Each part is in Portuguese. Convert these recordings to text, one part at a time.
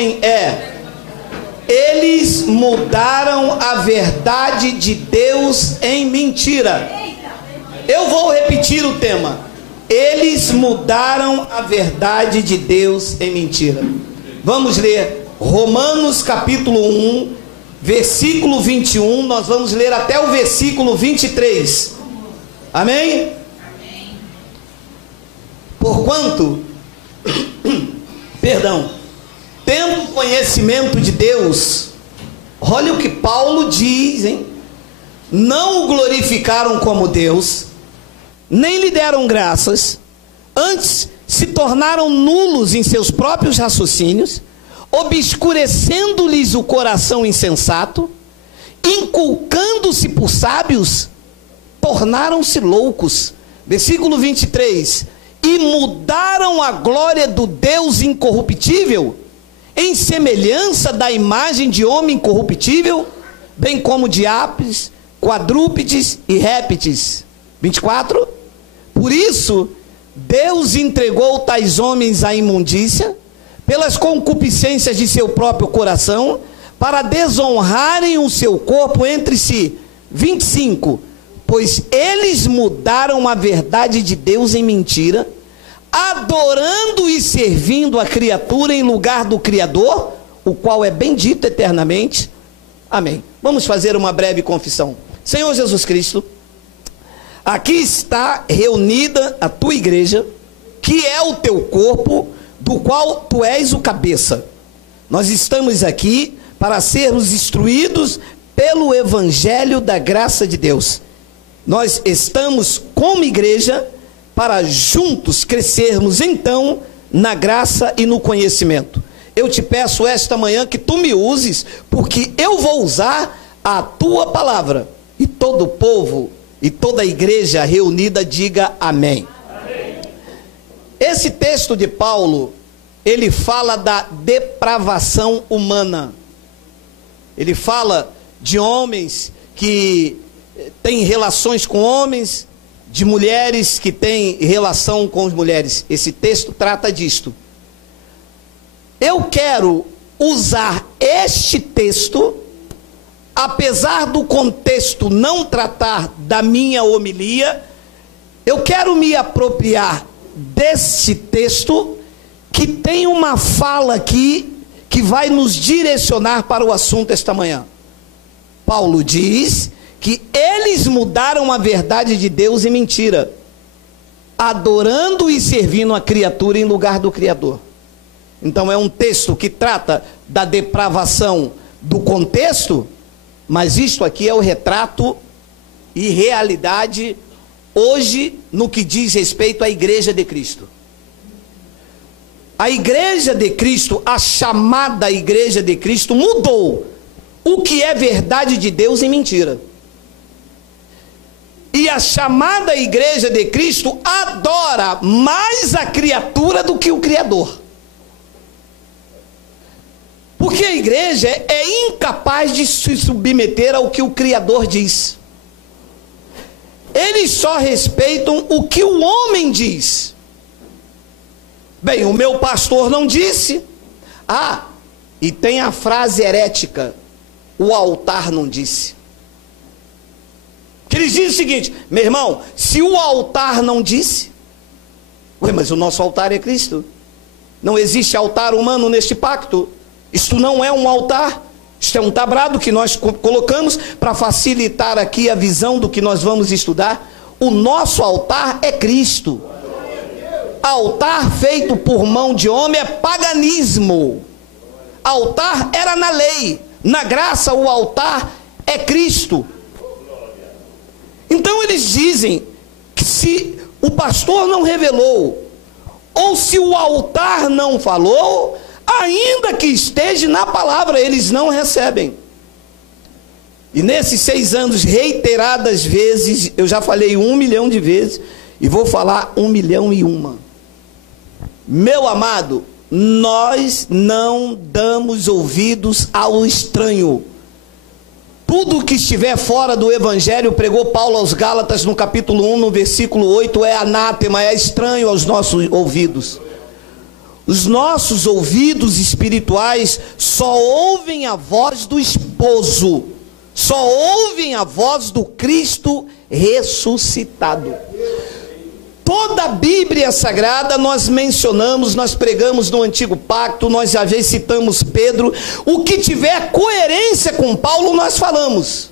é: eles mudaram a verdade de Deus em mentira. Eu vou repetir o tema: eles mudaram a verdade de Deus em mentira. Vamos ler Romanos capítulo 1, versículo 21. Nós vamos ler até o versículo 23. Amém? Porquanto, tendo conhecimento de Deus, olha o que Paulo diz, hein? Não o glorificaram como Deus, nem lhe deram graças, antes se tornaram nulos em seus próprios raciocínios, obscurecendo-lhes o coração insensato, inculcando-se por sábios, tornaram-se loucos. Versículo 23: e mudaram a glória do Deus incorruptível em semelhança da imagem de homem incorruptível, bem como de aves, quadrúpedes e répteis. 24: por isso Deus entregou tais homens à imundícia pelas concupiscências de seu próprio coração, para desonrarem o seu corpo entre si. 25: pois eles mudaram a verdade de Deus em mentira, adorando e servindo a criatura em lugar do Criador, o qual é bendito eternamente. Amém. Vamos fazer uma breve confissão. Senhor Jesus Cristo, aqui está reunida a tua igreja, que é o teu corpo, do qual tu és o cabeça. Nós estamos aqui para sermos instruídos pelo evangelho da graça de Deus. Nós estamos como igreja para juntos crescermos então na graça e no conhecimento. Eu te peço esta manhã que tu me uses, porque eu vou usar a tua palavra. E todo o povo e toda a igreja reunida diga amém. Amém. Esse texto de Paulo, ele fala da depravação humana. Ele fala de homens que têm relações com homens, de mulheres que têm relação com as mulheres. Esse texto trata disto. Eu quero usar este texto, apesar do contexto não tratar da minha homilia, eu quero me apropriar desse texto, que tem uma fala aqui, que vai nos direcionar para o assunto esta manhã. Paulo diz que eles mudaram a verdade de Deus em mentira, adorando e servindo a criatura em lugar do Criador. Então é um texto que trata da depravação do contexto, mas isto aqui é o retrato e realidade hoje no que diz respeito à igreja de Cristo. A igreja de Cristo, a chamada igreja de Cristo, mudou o que é verdade de Deus em mentira. E a chamada igreja de Cristo adora mais a criatura do que o Criador. Porque a igreja é incapaz de se submeter ao que o Criador diz. Eles só respeitam o que o homem diz. Bem, o meu pastor não disse. Ah, e tem a frase herética: o altar não disse. Que eles dizem o seguinte: meu irmão, se o altar não disse, mas o nosso altar é Cristo. Não existe altar humano neste pacto. Isto não é um altar, isto é um tabrado que nós colocamos para facilitar aqui a visão do que nós vamos estudar. O nosso altar é Cristo. Altar feito por mão de homem é paganismo. Altar era na lei, na graça o altar é Cristo. Então eles dizem que se o pastor não revelou, ou se o altar não falou, ainda que esteja na palavra, eles não recebem. E nesses 6 anos, reiteradas vezes, eu já falei 1 milhão de vezes, e vou falar 1.000.001. Meu amado, nós não damos ouvidos ao estranho. Tudo que estiver fora do evangelho, pregou Paulo aos Gálatas no capítulo 1, no versículo 8, é anátema, é estranho aos nossos ouvidos. Os nossos ouvidos espirituais só ouvem a voz do esposo, só ouvem a voz do Cristo ressuscitado. Toda a Bíblia Sagrada nós mencionamos, nós pregamos no Antigo Pacto, nós já citamos Pedro. O que tiver coerência com Paulo nós falamos.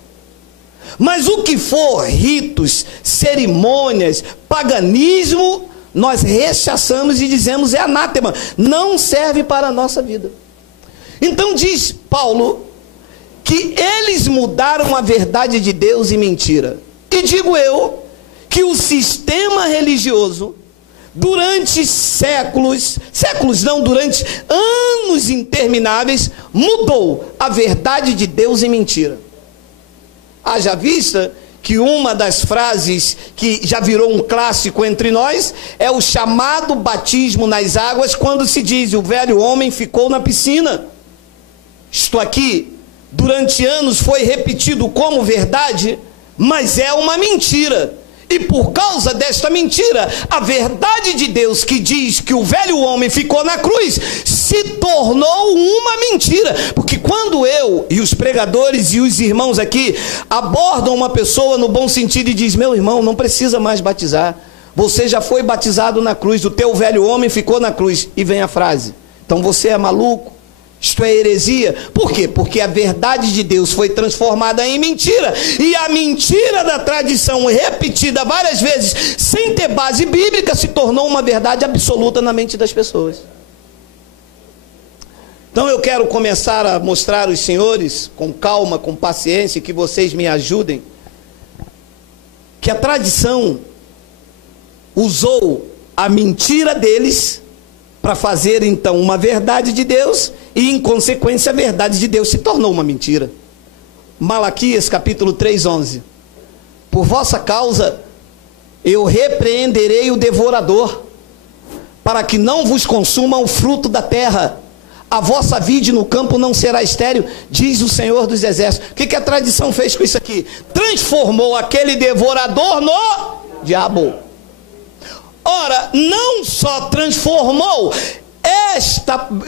Mas o que for ritos, cerimônias, paganismo, nós rechaçamos e dizemos é anátema, não serve para a nossa vida. Então diz Paulo que eles mudaram a verdade de Deus em mentira. E digo eu que o sistema religioso, durante durante anos intermináveis, mudou a verdade de Deus em mentira. Haja vista que uma das frases que já virou um clássico entre nós é o chamado batismo nas águas, quando se diz o velho homem ficou na piscina. Isto aqui, durante anos foi repetido como verdade, mas é uma mentira. E por causa desta mentira, a verdade de Deus que diz que o velho homem ficou na cruz, se tornou uma mentira. Porque quando eu e os pregadores e os irmãos aqui abordam uma pessoa no bom sentido e diz: meu irmão, não precisa mais batizar, você já foi batizado na cruz, o teu velho homem ficou na cruz. E vem a frase: então você é maluco? Isto é heresia. Por quê? Porque a verdade de Deus foi transformada em mentira. E a mentira da tradição, repetida várias vezes, sem ter base bíblica, se tornou uma verdade absoluta na mente das pessoas. Então eu quero começar a mostrar aos senhores, com calma, com paciência, que vocês me ajudem, que a tradição usou a mentira deles para fazer então uma verdade de Deus, e em consequência a verdade de Deus se tornou uma mentira. Malaquias capítulo 3:11: por vossa causa eu repreenderei o devorador, para que não vos consuma o fruto da terra, a vossa vide no campo não será estéril, diz o Senhor dos Exércitos. O que a tradição fez com isso aqui? Transformou aquele devorador no diabo. Ora, não só transformou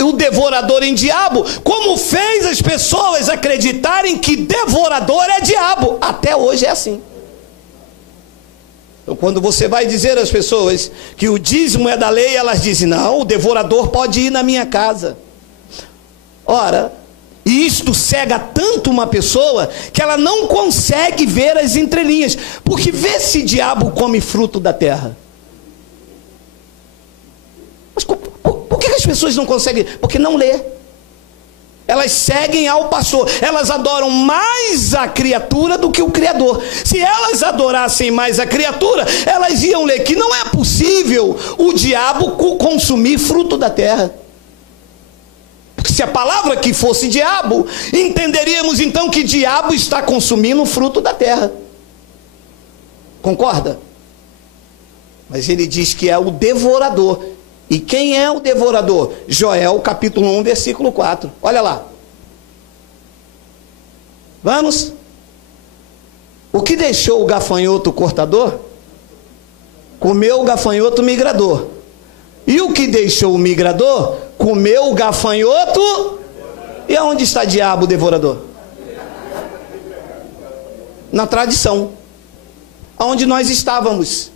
o devorador em diabo, como fez as pessoas acreditarem que devorador é diabo. Até hoje é assim. Então, quando você vai dizer às pessoas que o dízimo é da lei, elas dizem: não, o devorador pode ir na minha casa. Ora, e isto cega tanto uma pessoa que ela não consegue ver as entrelinhas. Porque vê se diabo come fruto da terra. Mas por que as pessoas não conseguem? Porque não lê. Elas seguem ao pastor. Elas adoram mais a criatura do que o Criador. Se elas adorassem mais a criatura, elas iam ler que não é possível o diabo consumir fruto da terra. Porque se a palavra que fosse diabo, entenderíamos então que diabo está consumindo o fruto da terra. Concorda? Mas ele diz que é o devorador. E quem é o devorador? Joel capítulo 1, versículo 4. Olha lá. Vamos? O que deixou o gafanhoto cortador? Comeu o gafanhoto migrador. E o que deixou o migrador? Comeu o gafanhoto. E aonde está diabo, o devorador? Na tradição. Aonde nós estávamos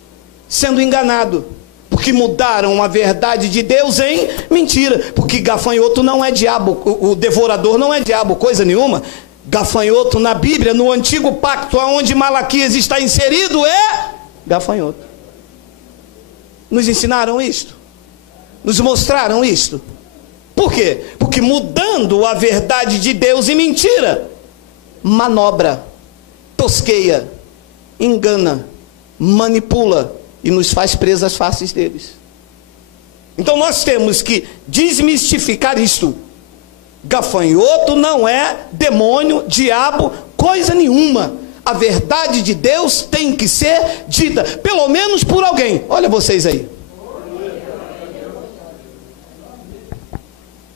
sendo enganados. Porque mudaram a verdade de Deus em mentira. Porque gafanhoto não é diabo, o devorador não é diabo, coisa nenhuma. Gafanhoto na Bíblia, no Antigo Pacto, onde Malaquias está inserido, é gafanhoto. Nos ensinaram isto. Nos mostraram isto. Por quê? Porque mudando a verdade de Deus em mentira, manobra, tosqueia, engana, manipula e nos faz presas fáceis deles. Então nós temos que desmistificar isto. Gafanhoto não é demônio, diabo, coisa nenhuma. A verdade de Deus tem que ser dita, pelo menos por alguém. Olha vocês aí.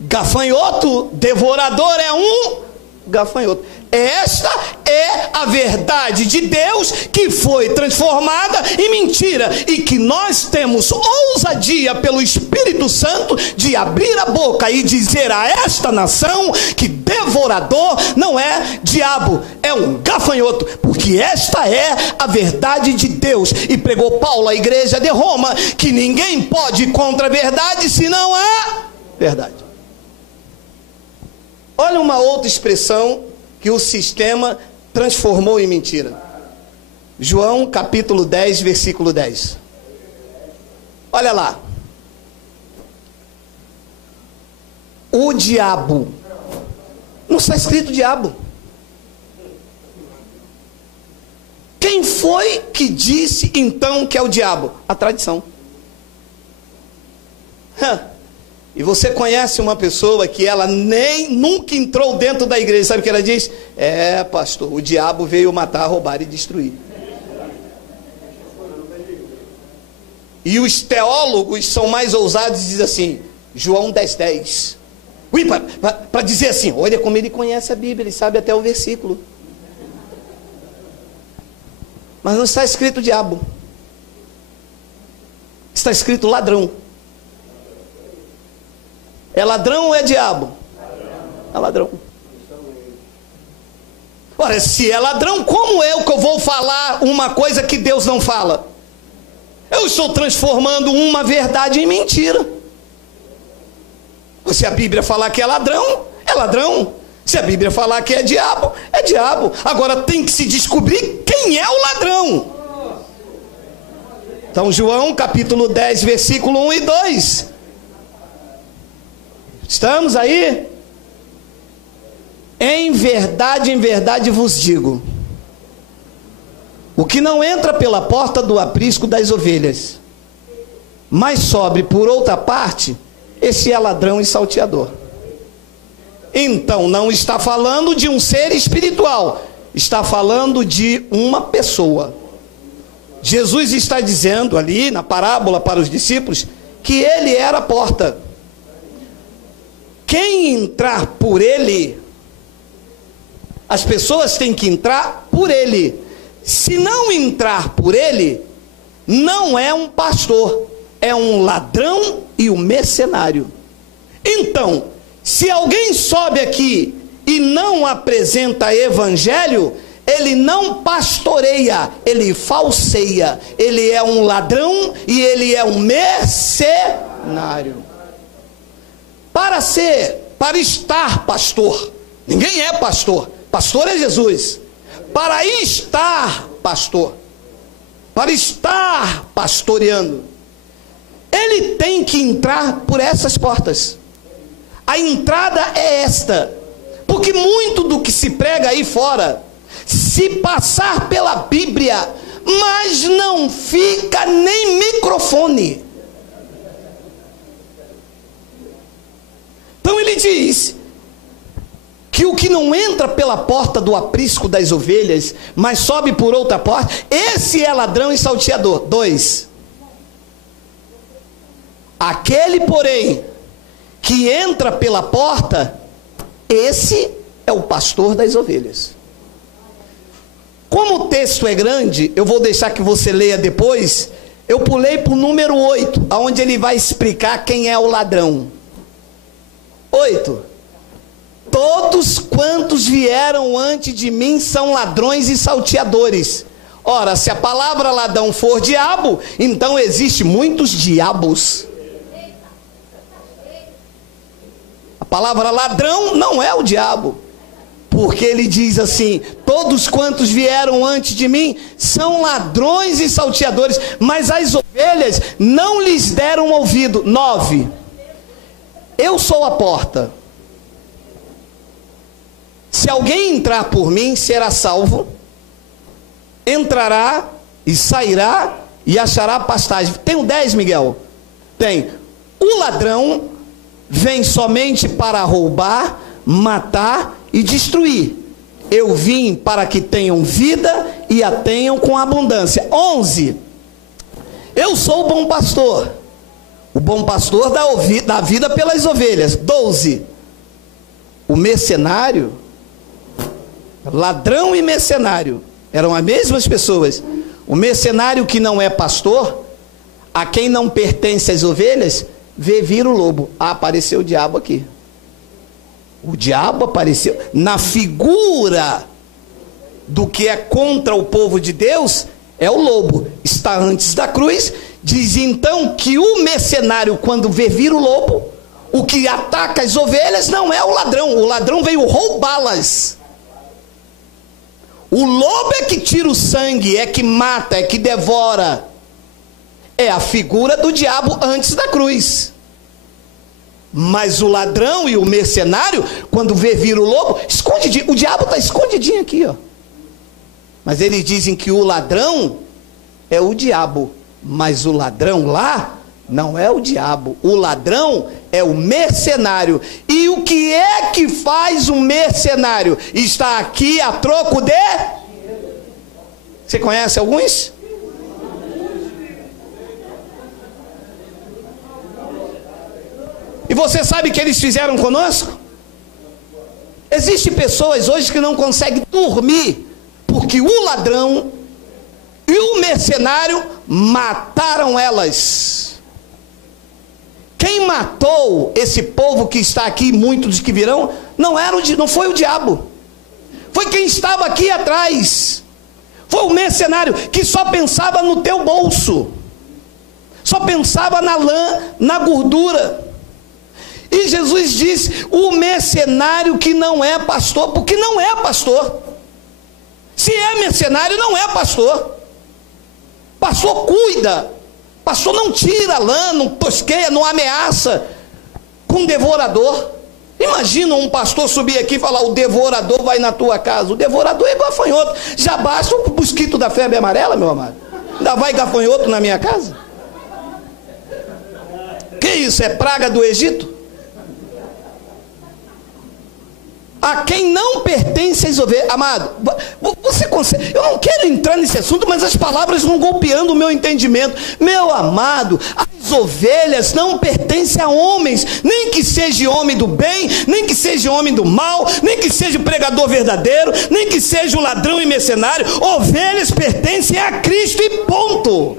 Gafanhoto, devorador é um gafanhoto. Esta é a verdade de Deus que foi transformada em mentira, e que nós temos ousadia pelo Espírito Santo de abrir a boca e dizer a esta nação que devorador não é diabo, é um gafanhoto, porque esta é a verdade de Deus. E pregou Paulo à igreja de Roma que ninguém pode ir contra a verdade senão a verdade. Olha uma outra expressão que o sistema transformou em mentira. João capítulo 10, versículo 10. Olha lá. O diabo. Não está escrito diabo. Quem foi que disse então que é o diabo? A tradição. E você conhece uma pessoa que ela nunca entrou dentro da igreja, sabe o que ela diz? É, pastor, o diabo veio matar, roubar e destruir. E os teólogos são mais ousados e dizem assim, João 10:10. Ui, para dizer assim, olha como ele conhece a Bíblia, ele sabe até o versículo. Mas não está escrito diabo. Está escrito ladrão. É ladrão ou é diabo? É ladrão. Ora, se é ladrão, como eu que eu vou falar uma coisa que Deus não fala? Eu estou transformando uma verdade em mentira. Se a Bíblia falar que é ladrão, é ladrão. Se a Bíblia falar que é diabo, é diabo. Agora tem que se descobrir quem é o ladrão. Então João capítulo 10, versículo 1 e 2. Estamos aí? Em verdade vos digo, o que não entra pela porta do aprisco das ovelhas, mas sobe por outra parte, esse é ladrão e salteador. Então não está falando de um ser espiritual, está falando de uma pessoa. Jesus está dizendo ali na parábola para os discípulos que ele era a porta. Quem entrar por ele, as pessoas têm que entrar por ele. Se não entrar por ele, não é um pastor, é um ladrão e um mercenário. Então, se alguém sobe aqui e não apresenta evangelho, ele não pastoreia, ele falseia, ele é um ladrão e ele é um mercenário. Para estar pastor, ninguém é pastor, pastor é Jesus. Para estar pastor, para estar pastoreando, ele tem que entrar por essas portas. A entrada é esta, porque muito do que se prega aí fora, se passar pela Bíblia, mas não fica nem microfone. Então ele diz que o que não entra pela porta do aprisco das ovelhas, mas sobe por outra porta, esse é ladrão e salteador. 2. Aquele, porém, que entra pela porta, esse é o pastor das ovelhas. Como o texto é grande, eu vou deixar que você leia depois. Eu pulei para o número 8, onde ele vai explicar quem é o ladrão. 8. Todos quantos vieram antes de mim são ladrões e salteadores. Ora, se a palavra ladrão for diabo, então existe muitos diabos. A palavra ladrão não é o diabo, porque ele diz assim, todos quantos vieram antes de mim são ladrões e salteadores, mas as ovelhas não lhes deram ouvido. 9. Eu sou a porta. Se alguém entrar por mim, será salvo, entrará e sairá e achará pastagem. Tenho 10, Miguel? Tem. O ladrão vem somente para roubar, matar e destruir. Eu vim para que tenham vida e a tenham com abundância. 11. Eu sou o bom pastor. O bom pastor dá vida pelas ovelhas. 12. O mercenário Ladrão e mercenário eram as mesmas pessoas. O mercenário que não é pastor, a quem não pertence as ovelhas, vê vir o lobo. Ah, apareceu o diabo aqui. O diabo apareceu na figura do que é contra o povo de Deus, é o lobo. Está antes da cruz. Diz então que o mercenário, quando vê vir o lobo, o que ataca as ovelhas não é o ladrão. O ladrão veio roubá-las. O lobo é que tira o sangue, é que mata, é que devora. É a figura do diabo antes da cruz. Mas o ladrão e o mercenário, quando vê vir o lobo, escondidinho. O diabo está escondidinho aqui, ó. Mas eles dizem que o ladrão é o diabo. Mas o ladrão lá não é o diabo. O ladrão é o mercenário. E o que é que faz um mercenário? Está aqui a troco de... Você conhece alguns? E você sabe o que eles fizeram conosco? Existem pessoas hoje que não conseguem dormir, porque o ladrão e o mercenário mataram elas. Quem matou esse povo que está aqui, muitos que virão, não foi o diabo. Foi quem estava aqui atrás. Foi o mercenário que só pensava no teu bolso. Só pensava na lã, na gordura. E Jesus disse, o mercenário que não é pastor, porque não é pastor. Se é mercenário, não é pastor. Pastor cuida. Pastor não tira lã, não tosqueia, não ameaça com devorador. Imagina um pastor subir aqui e falar, o devorador vai na tua casa. O devorador é gafanhoto. Já basta o mosquito da febre amarela, meu amado. Ainda vai gafanhoto na minha casa? Que isso, é praga do Egito? A quem não pertence as ovelhas. Amado, você consegue... Eu não quero entrar nesse assunto, mas as palavras vão golpeando o meu entendimento. Meu amado, as ovelhas não pertencem a homens, nem que seja homem do bem, nem que seja homem do mal, nem que seja pregador verdadeiro, nem que seja o ladrão e mercenário. Ovelhas pertencem a Cristo e ponto.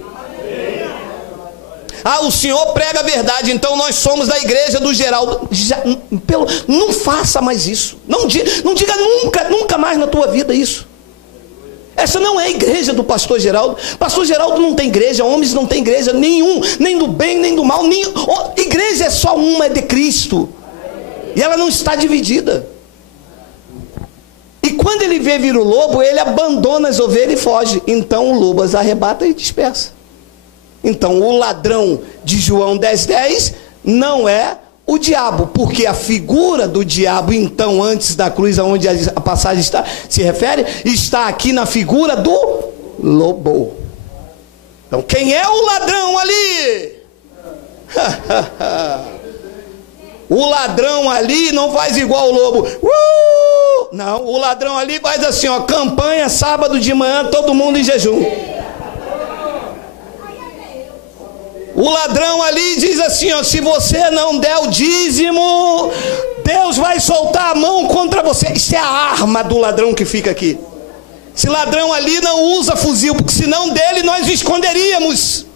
Ah, o senhor prega a verdade, então nós somos da igreja do Geraldo. Não faça mais isso. Não diga nunca mais na tua vida isso. Essa não é a igreja do pastor Geraldo. Pastor Geraldo não tem igreja, homens não tem igreja nenhum, nem do bem, nem do mal. Igreja é só uma, é de Cristo. E ela não está dividida. E quando ele vê vir o lobo, ele abandona as ovelhas e foge. Então o lobo as arrebata e dispersa. Então o ladrão de João 10:10 não é o diabo, porque a figura do diabo, então, antes da cruz, aonde a passagem se refere, está aqui na figura do lobo. Então quem é o ladrão ali? O ladrão ali não faz igual o lobo. Não, o ladrão ali faz assim, ó, campanha sábado de manhã, todo mundo em jejum. O ladrão ali diz assim, ó, se você não der o dízimo, Deus vai soltar a mão contra você. Isso é a arma do ladrão que fica aqui. Esse ladrão ali não usa fuzil, porque senão dele nós esconderíamos.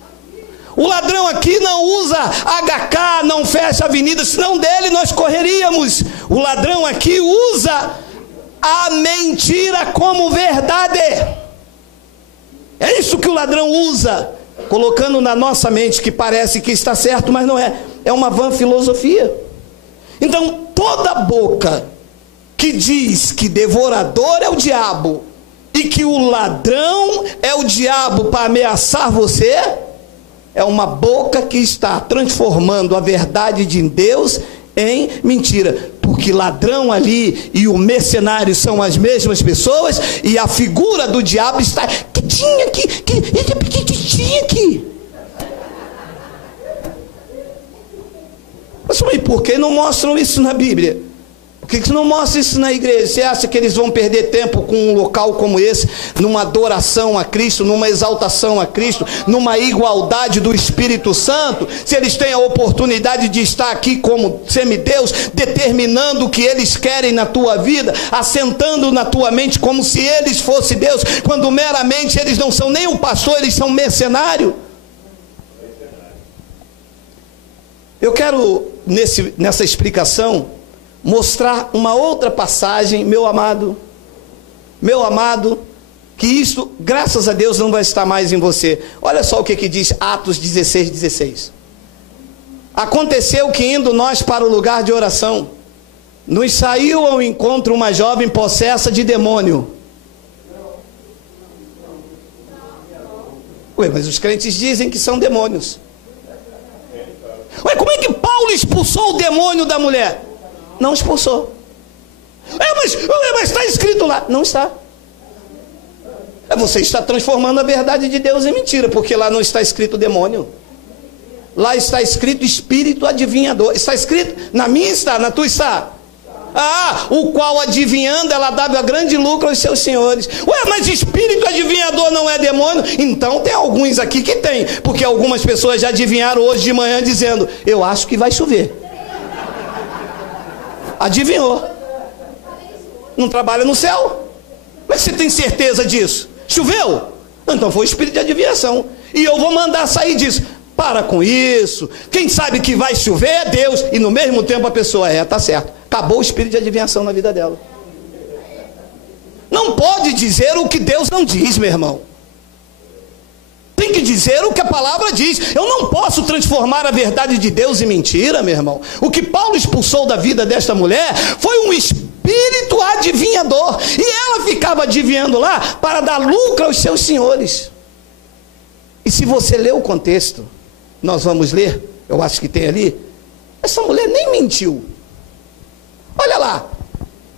O ladrão aqui não usa HK, não fecha a avenida, senão dele nós correríamos. O ladrão aqui usa a mentira como verdade. É isso que o ladrão usa, colocando na nossa mente que parece que está certo, mas não é. É uma vã filosofia. Então, toda boca que diz que devorador é o diabo e que o ladrão é o diabo para ameaçar você, é uma boca que está transformando a verdade de Deus em mentira. Porque ladrão ali e o mercenário são as mesmas pessoas, e a figura do diabo está quietinha aqui, quietinha aqui. Mas por que não mostram isso na Bíblia? Por que não mostra isso na igreja? Você acha que eles vão perder tempo com um local como esse, numa adoração a Cristo, numa exaltação a Cristo, numa igualdade do Espírito Santo, se eles têm a oportunidade de estar aqui como semideus, determinando o que eles querem na tua vida, assentando na tua mente como se eles fossem Deus, quando meramente eles não são nem um pastor, eles são mercenário? Eu quero, nessa explicação, mostrar uma outra passagem, meu amado, que isto, graças a Deus, não vai estar mais em você. Olha só o que diz Atos 16:16. Aconteceu que, indo nós para o lugar de oração, nos saiu ao encontro uma jovem possessa de demônio. Ué, mas os crentes dizem que são demônios. Ué, como é que Paulo expulsou o demônio da mulher? Não expulsou. Mas está escrito lá. Não está. Você está transformando a verdade de Deus em mentira, porque lá não está escrito demônio. Lá está escrito espírito adivinhador. Está escrito? Na minha está, na tua está. O qual adivinhando ela dava grande lucro aos seus senhores. Ué, mas espírito adivinhador não é demônio? Então tem alguns aqui que tem, porque algumas pessoas já adivinharam hoje de manhã dizendo: eu acho que vai chover. Adivinhou. Não trabalha no céu? Mas você tem certeza disso? Choveu? Então foi o espírito de adivinhação. E eu vou mandar sair disso. Para com isso. Quem sabe que vai chover é Deus. E no mesmo tempo a pessoa está certo. Acabou o espírito de adivinhação na vida dela. Não pode dizer o que Deus não diz, meu irmão. Tem que dizer o que a palavra diz. Eu não posso transformar a verdade de Deus em mentira, meu irmão. O que Paulo expulsou da vida desta mulher foi um espírito adivinhador. E ela ficava adivinhando lá para dar lucro aos seus senhores. E se você ler o contexto, nós vamos ler, eu acho que tem ali, essa mulher nem mentiu. Olha lá.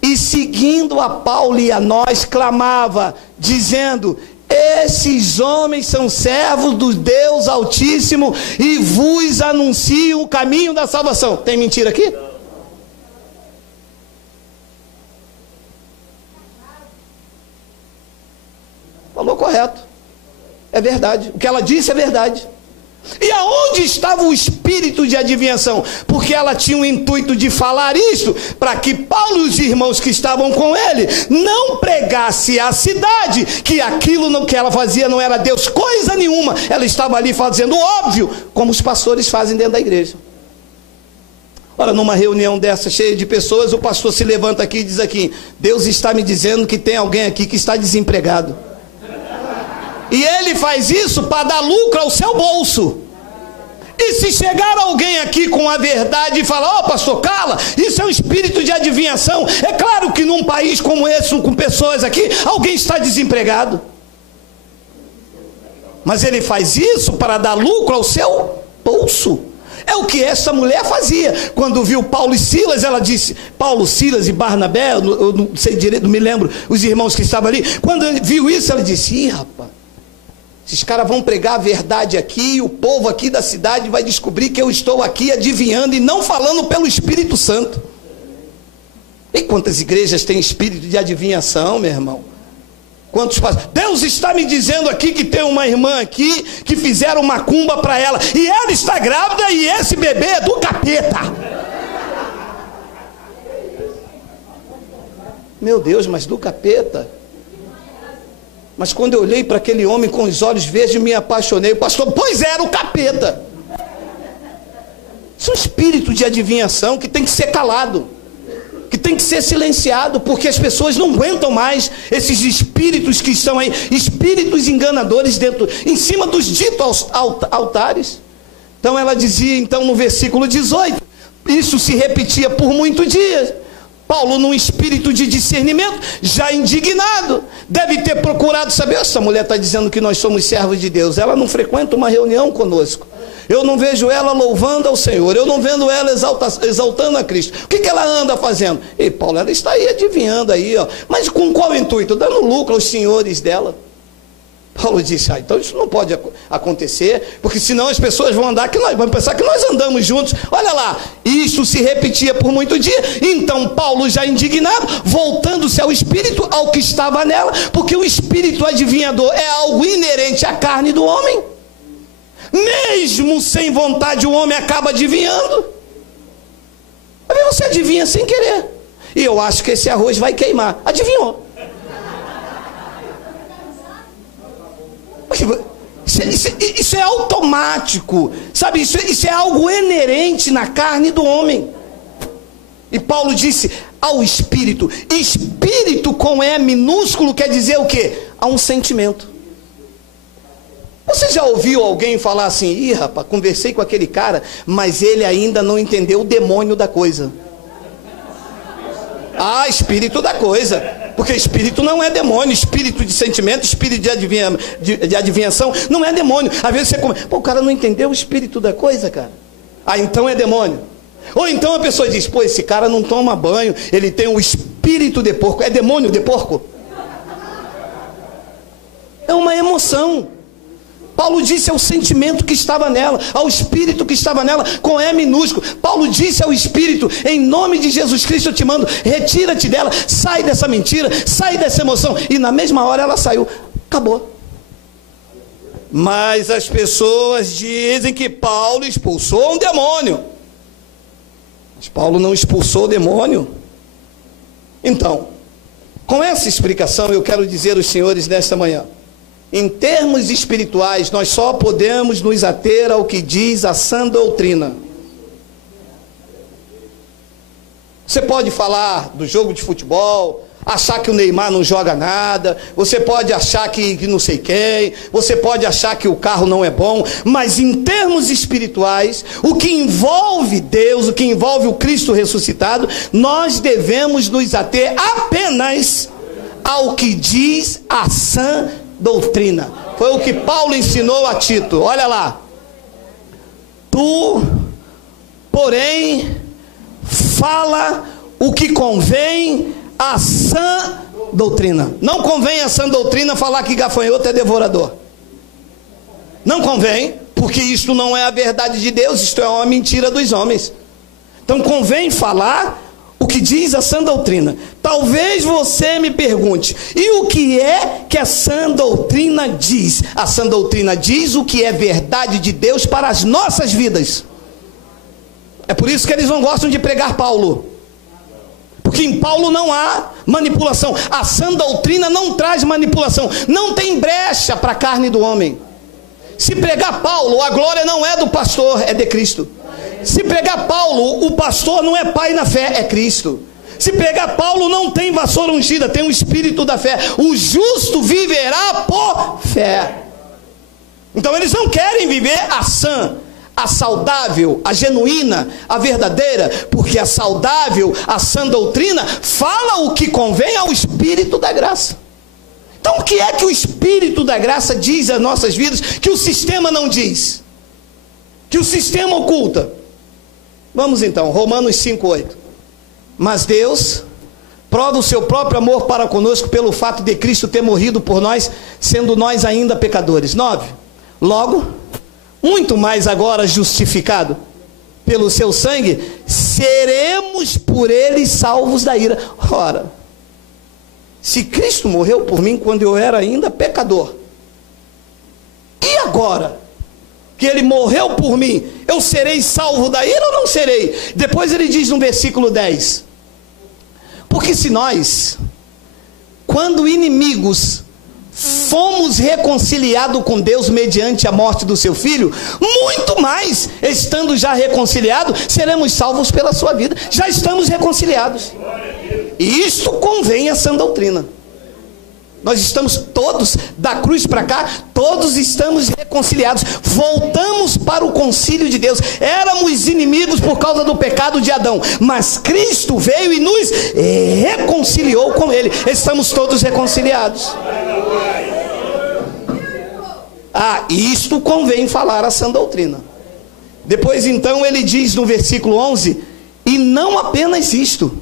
E seguindo a Paulo e a nós, clamava, dizendo: esses homens são servos do Deus Altíssimo e vos anunciam o caminho da salvação. Tem mentira aqui? Falou correto. É verdade. O que ela disse é verdade. E aonde estava o espírito de adivinhação? Porque ela tinha o intuito de falar isso, para que Paulo e os irmãos que estavam com ele não pregasse à cidade que aquilo que ela fazia não era Deus coisa nenhuma. Ela estava ali fazendo óbvio, como os pastores fazem dentro da igreja. Ora, numa reunião dessa cheia de pessoas, o pastor se levanta aqui e diz aqui: Deus está me dizendo que tem alguém aqui que está desempregado. E ele faz isso para dar lucro ao seu bolso. E se chegar alguém aqui com a verdade e falar: pastor, cala, isso é um espírito de adivinhação. É claro que num país como esse, com pessoas aqui, alguém está desempregado. Mas ele faz isso para dar lucro ao seu bolso. É o que essa mulher fazia. Quando viu Paulo e Silas, ela disse, Paulo, Silas e Barnabé, eu não sei direito, não me lembro, os irmãos que estavam ali. Quando viu isso, ela disse: rapaz, esses caras vão pregar a verdade aqui, e o povo aqui da cidade vai descobrir que eu estou aqui adivinhando e não falando pelo Espírito Santo. E quantas igrejas têm espírito de adivinhação, meu irmão? Quantos pastores? Deus está me dizendo aqui que tem uma irmã aqui que fizeram macumba para ela, e ela está grávida, e esse bebê é do capeta. Meu Deus, mas do capeta? Mas quando eu olhei para aquele homem com os olhos verdes, me apaixonei. O pastor: pois era o capeta. Isso é um espírito de adivinhação que tem que ser calado, que tem que ser silenciado, porque as pessoas não aguentam mais esses espíritos que estão aí, espíritos enganadores em cima dos ditos altares. Então ela dizia, então, no versículo 18, isso se repetia por muitos dias. Paulo, num espírito de discernimento, já indignado, deve ter procurado saber: essa mulher está dizendo que nós somos servos de Deus, ela não frequenta uma reunião conosco, eu não vejo ela louvando ao Senhor, eu não vendo ela exaltando a Cristo, o que ela anda fazendo? E Paulo, ela está aí adivinhando aí, mas com qual intuito? Dando lucro aos senhores dela. Paulo disse, então isso não pode acontecer, porque senão as pessoas vão pensar que nós andamos juntos. Olha lá, isso se repetia por muito dia. Então Paulo, já indignado, voltando-se ao espírito, ao que estava nela, porque o espírito adivinhador é algo inerente à carne do homem. Mesmo sem vontade, o homem acaba adivinhando. Às vezes você adivinha sem querer. E eu acho que esse arroz vai queimar. Adivinhou. Isso é automático, sabe? Isso é algo inerente na carne do homem. E Paulo disse ao espírito. Espírito com E minúsculo quer dizer o quê? Há um sentimento. Você já ouviu alguém falar assim, ih rapaz, conversei com aquele cara, mas ele ainda não entendeu o demônio da coisa. Ah, espírito da coisa. Porque espírito não é demônio. Espírito de sentimento, espírito de adivinhação não é demônio. Às vezes você come, pô, o cara não entendeu o espírito da coisa, cara. Ah, então é demônio. Ou então a pessoa diz, pô, esse cara não toma banho, ele tem um espírito de porco. É demônio de porco? É uma emoção. Paulo disse ao sentimento que estava nela, ao espírito que estava nela, com E minúsculo. Paulo disse ao espírito, em nome de Jesus Cristo eu te mando, retira-te dela, sai dessa mentira, sai dessa emoção. E na mesma hora ela saiu, acabou. Mas as pessoas dizem que Paulo expulsou um demônio. Mas Paulo não expulsou o demônio. Então, com essa explicação eu quero dizer aos senhores nesta manhã, em termos espirituais, nós só podemos nos ater ao que diz a sã doutrina. Você pode falar do jogo de futebol, achar que o Neymar não joga nada, você pode achar que não sei quem, você pode achar que o carro não é bom, mas em termos espirituais, o que envolve Deus, o que envolve o Cristo ressuscitado, nós devemos nos ater apenas ao que diz a sã doutrina. Foi o que Paulo ensinou a Tito. Olha lá. Tu, porém, fala o que convém à sã doutrina. Não convém à sã doutrina falar que gafanhoto é devorador. Não convém, porque isto não é a verdade de Deus, isto é uma mentira dos homens. Então convém falar o que diz a sã doutrina. Talvez você me pergunte, e o que é que a sã doutrina diz? A sã doutrina diz o que é verdade de Deus para as nossas vidas. É por isso que eles não gostam de pregar Paulo, porque em Paulo não há manipulação. A sã doutrina não traz manipulação, não tem brecha para a carne do homem. Se pregar Paulo, a glória não é do pastor, é de Cristo. Se pregar Paulo, o pastor não é pai na fé, é Cristo. Se pregar Paulo, não tem vassoura ungida, tem o espírito da fé. O justo viverá por fé. Então eles não querem viver a sã, a saudável, a genuína, a verdadeira, porque a saudável, a sã doutrina fala o que convém ao espírito da graça. Então o que é que o espírito da graça diz às nossas vidas que o sistema não diz, que o sistema oculta? Vamos então, Romanos 5:8. Mas Deus prova o seu próprio amor para conosco pelo fato de Cristo ter morrido por nós, sendo nós ainda pecadores. 9. Logo, muito mais agora justificado pelo seu sangue, seremos por ele salvos da ira. Ora, se Cristo morreu por mim quando eu era ainda pecador, e agora que ele morreu por mim, eu serei salvo da ira ou não serei? Depois ele diz no versículo 10, porque se nós, quando inimigos, fomos reconciliados com Deus mediante a morte do seu filho, muito mais, estando já reconciliados, seremos salvos pela sua vida. Já estamos reconciliados, e isto convém à sã doutrina. Nós estamos todos, da cruz para cá, todos estamos reconciliados, voltamos para o concílio de Deus. Éramos inimigos por causa do pecado de Adão, mas Cristo veio e nos reconciliou com ele. Estamos todos reconciliados. Isto convém falar a sã doutrina. Depois então ele diz no versículo 11, e não apenas isto,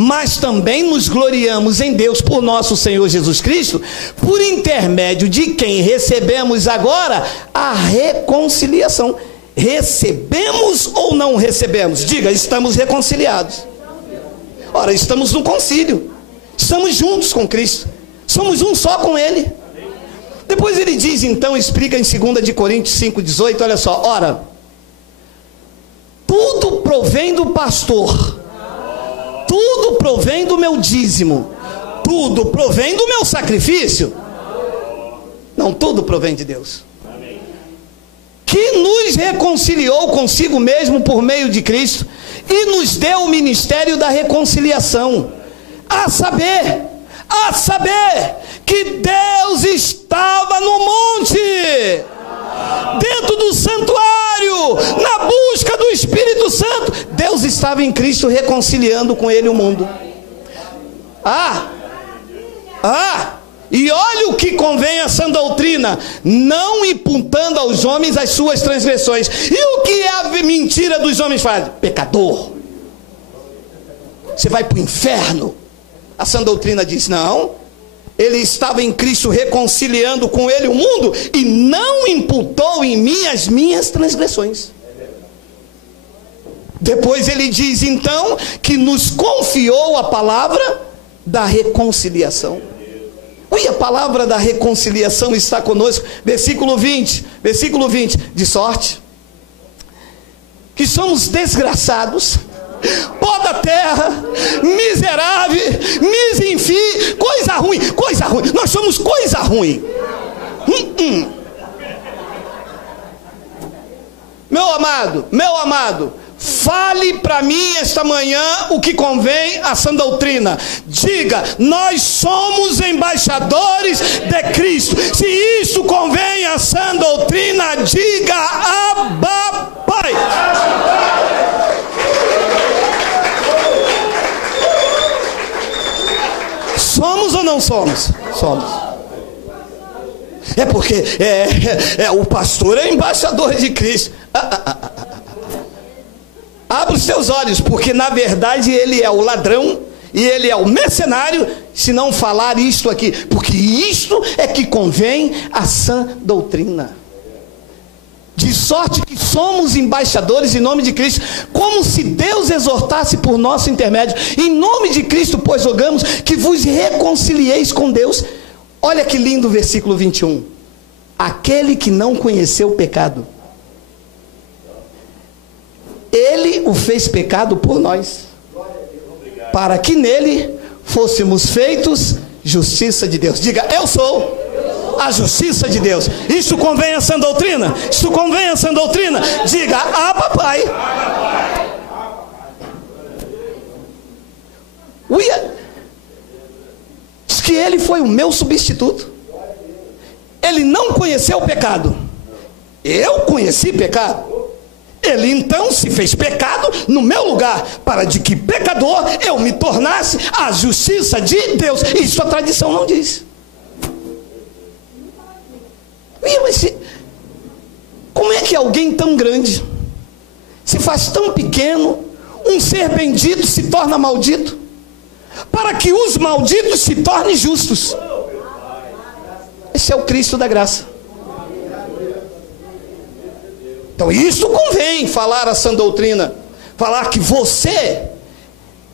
mas também nos gloriamos em Deus por nosso Senhor Jesus Cristo, por intermédio de quem recebemos agora a reconciliação. Recebemos ou não recebemos? Diga, estamos reconciliados. Ora, estamos no concílio, estamos juntos com Cristo, somos um só com Ele. Depois ele diz, então, explica em 2 de Coríntios 5,18, olha só, ora, tudo provém do pastor, tudo provém do meu dízimo, tudo provém do meu sacrifício. Não, tudo provém de Deus, que nos reconciliou consigo mesmo por meio de Cristo, e nos deu o ministério da reconciliação, a saber, que Deus estava no monte, dentro do santuário, na busca do Espírito Santo. Deus estava em Cristo reconciliando com Ele o mundo. E olha o que convém a sã doutrina, não imputando aos homens as suas transgressões. E o que é a mentira dos homens fazem? Pecador, você vai para o inferno. A sã doutrina diz, não, Ele estava em Cristo reconciliando com Ele o mundo, e não imputou em mim as minhas transgressões. Depois ele diz então que nos confiou a palavra da reconciliação. E a palavra da reconciliação está conosco. Versículo 20, de sorte que somos desgraçados, pó da terra, miserável, misinfim, coisa ruim, nós somos coisa ruim. Meu amado, fale para mim esta manhã o que convém à sã doutrina. Diga, nós somos embaixadores de Cristo. Se isso convém à sã doutrina, diga, Abba, Pai. Somos ou não somos? Somos. É porque o pastor é embaixador de Cristo. Abra os seus olhos, porque na verdade ele é o ladrão e ele é o mercenário, se não falar isto aqui, porque isto é que convém à sã doutrina. De sorte que somos embaixadores em nome de Cristo, como se Deus exortasse por nosso intermédio. Em nome de Cristo, pois rogamos que vos reconcilieis com Deus. Olha que lindo o versículo 21. Aquele que não conheceu o pecado, Ele o fez pecado por nós, para que nele fôssemos feitos justiça de Deus. Diga, eu sou a justiça de Deus. Isso convém a sã doutrina? Isso convém a sã doutrina? Diga, Papai. Diz que Ele foi o meu substituto. Ele não conheceu o pecado, eu conheci pecado. Ele então se fez pecado no meu lugar, para de que pecador eu me tornasse a justiça de Deus. Isso a tradição não diz. Mas como é que alguém tão grande se faz tão pequeno? Um ser bendito se torna maldito, para que os malditos se tornem justos. Esse é o Cristo da graça. Então isso convém falar a sã doutrina, falar que você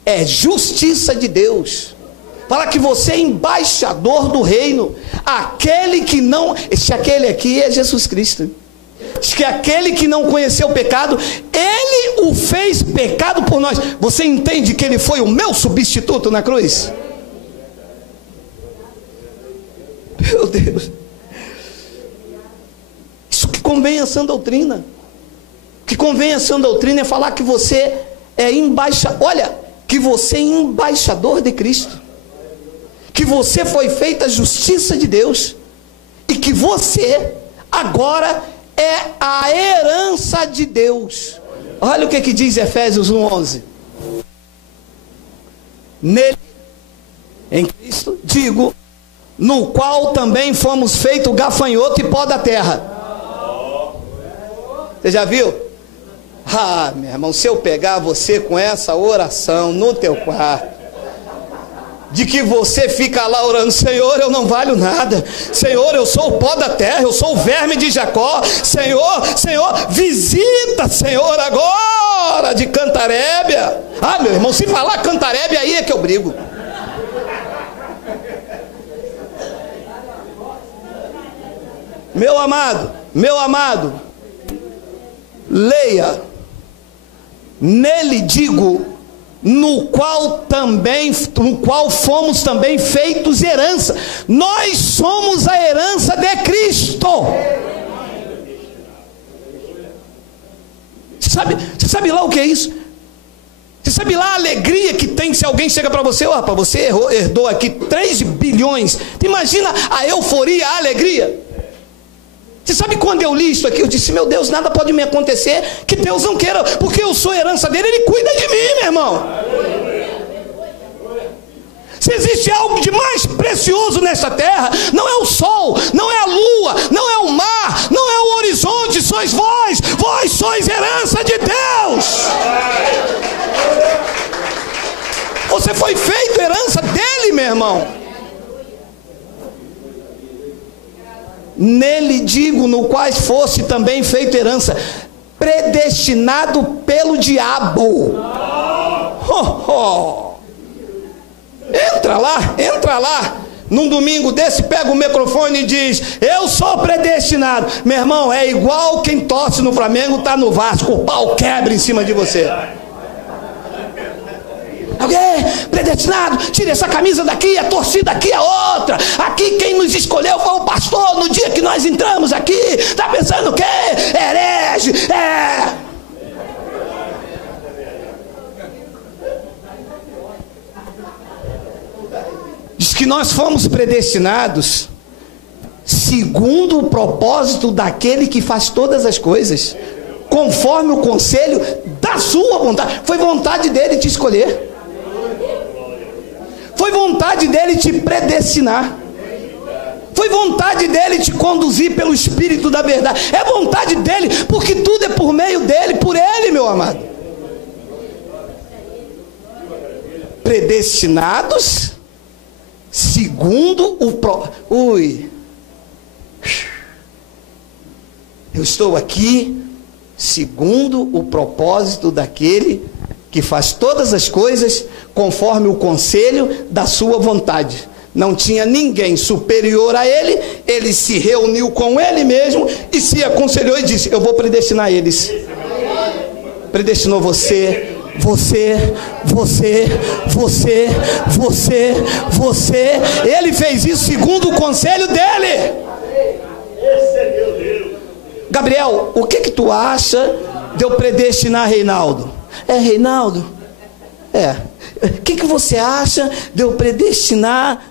é justiça de Deus, falar que você é embaixador do reino. Aquele que não, aquele aqui é Jesus Cristo. Diz que aquele que não conheceu o pecado, Ele o fez pecado por nós. Você entende que Ele foi o meu substituto na cruz? Meu Deus, isso que convém a sã doutrina. O que convém a sã doutrina é falar que você é embaixador. Olha, que você é embaixador de Cristo, que você foi feita a justiça de Deus, e que você agora é a herança de Deus. Olha o que diz Efésios 1:11. Nele, em Cristo, digo, no qual também fomos feitos gafanhoto e pó da terra. Você já viu? Meu irmão, se eu pegar você com essa oração no teu quarto, de que você fica lá orando: Senhor, eu não valho nada, Senhor, eu sou o pó da terra, eu sou o verme de Jacó, Senhor, visita, Senhor, agora de Cantarébia. Ah, meu irmão, se falar Cantarébia, aí é que eu brigo. Meu amado, leia: nele digo, no qual fomos também feitos herança. Nós somos a herança de Cristo. Você sabe lá o que é isso? Você sabe lá a alegria que tem se alguém chega para você: ó, rapaz, você herdou aqui 3 bilhões. Imagina a euforia, a alegria. Você sabe quando eu li isso aqui, eu disse: meu Deus, nada pode me acontecer que Deus não queira, porque eu sou herança dele, ele cuida de mim, meu irmão. Se existe algo de mais precioso nesta terra, não é o sol, não é a lua, não é o mar, não é o horizonte, sois vós sois herança de Deus. Você foi feito herança dele, meu irmão. Nele digo, no qual fosse também feito herança, predestinado pelo diabo. Entra lá, num domingo desse, pega o microfone e diz: eu sou predestinado. Meu irmão, é igual quem torce no Flamengo, está no Vasco, o pau quebra em cima de você. Alguém predestinado, tira essa camisa daqui, a torcida aqui é outra. Aqui quem nos escolheu foi o pastor. No dia que nós entramos aqui, está pensando o quê? Herege, Diz que nós fomos predestinados segundo o propósito daquele que faz todas as coisas, conforme o conselho da sua vontade. Foi vontade dele te escolher. Foi vontade dele te predestinar. Foi vontade dele te conduzir pelo Espírito da verdade. É vontade dele, porque tudo é por meio dele, por ele, meu amado. Predestinados segundo eu estou aqui segundo o propósito daquele que faz todas as coisas conforme o conselho da sua vontade. Não tinha ninguém superior a ele, ele se reuniu com ele mesmo e se aconselhou e disse: eu vou predestinar eles. Predestinou você. Ele fez isso segundo o conselho dele. Gabriel, o que tu acha de eu predestinar Reinaldo? Reinaldo? O que você acha de eu predestinar?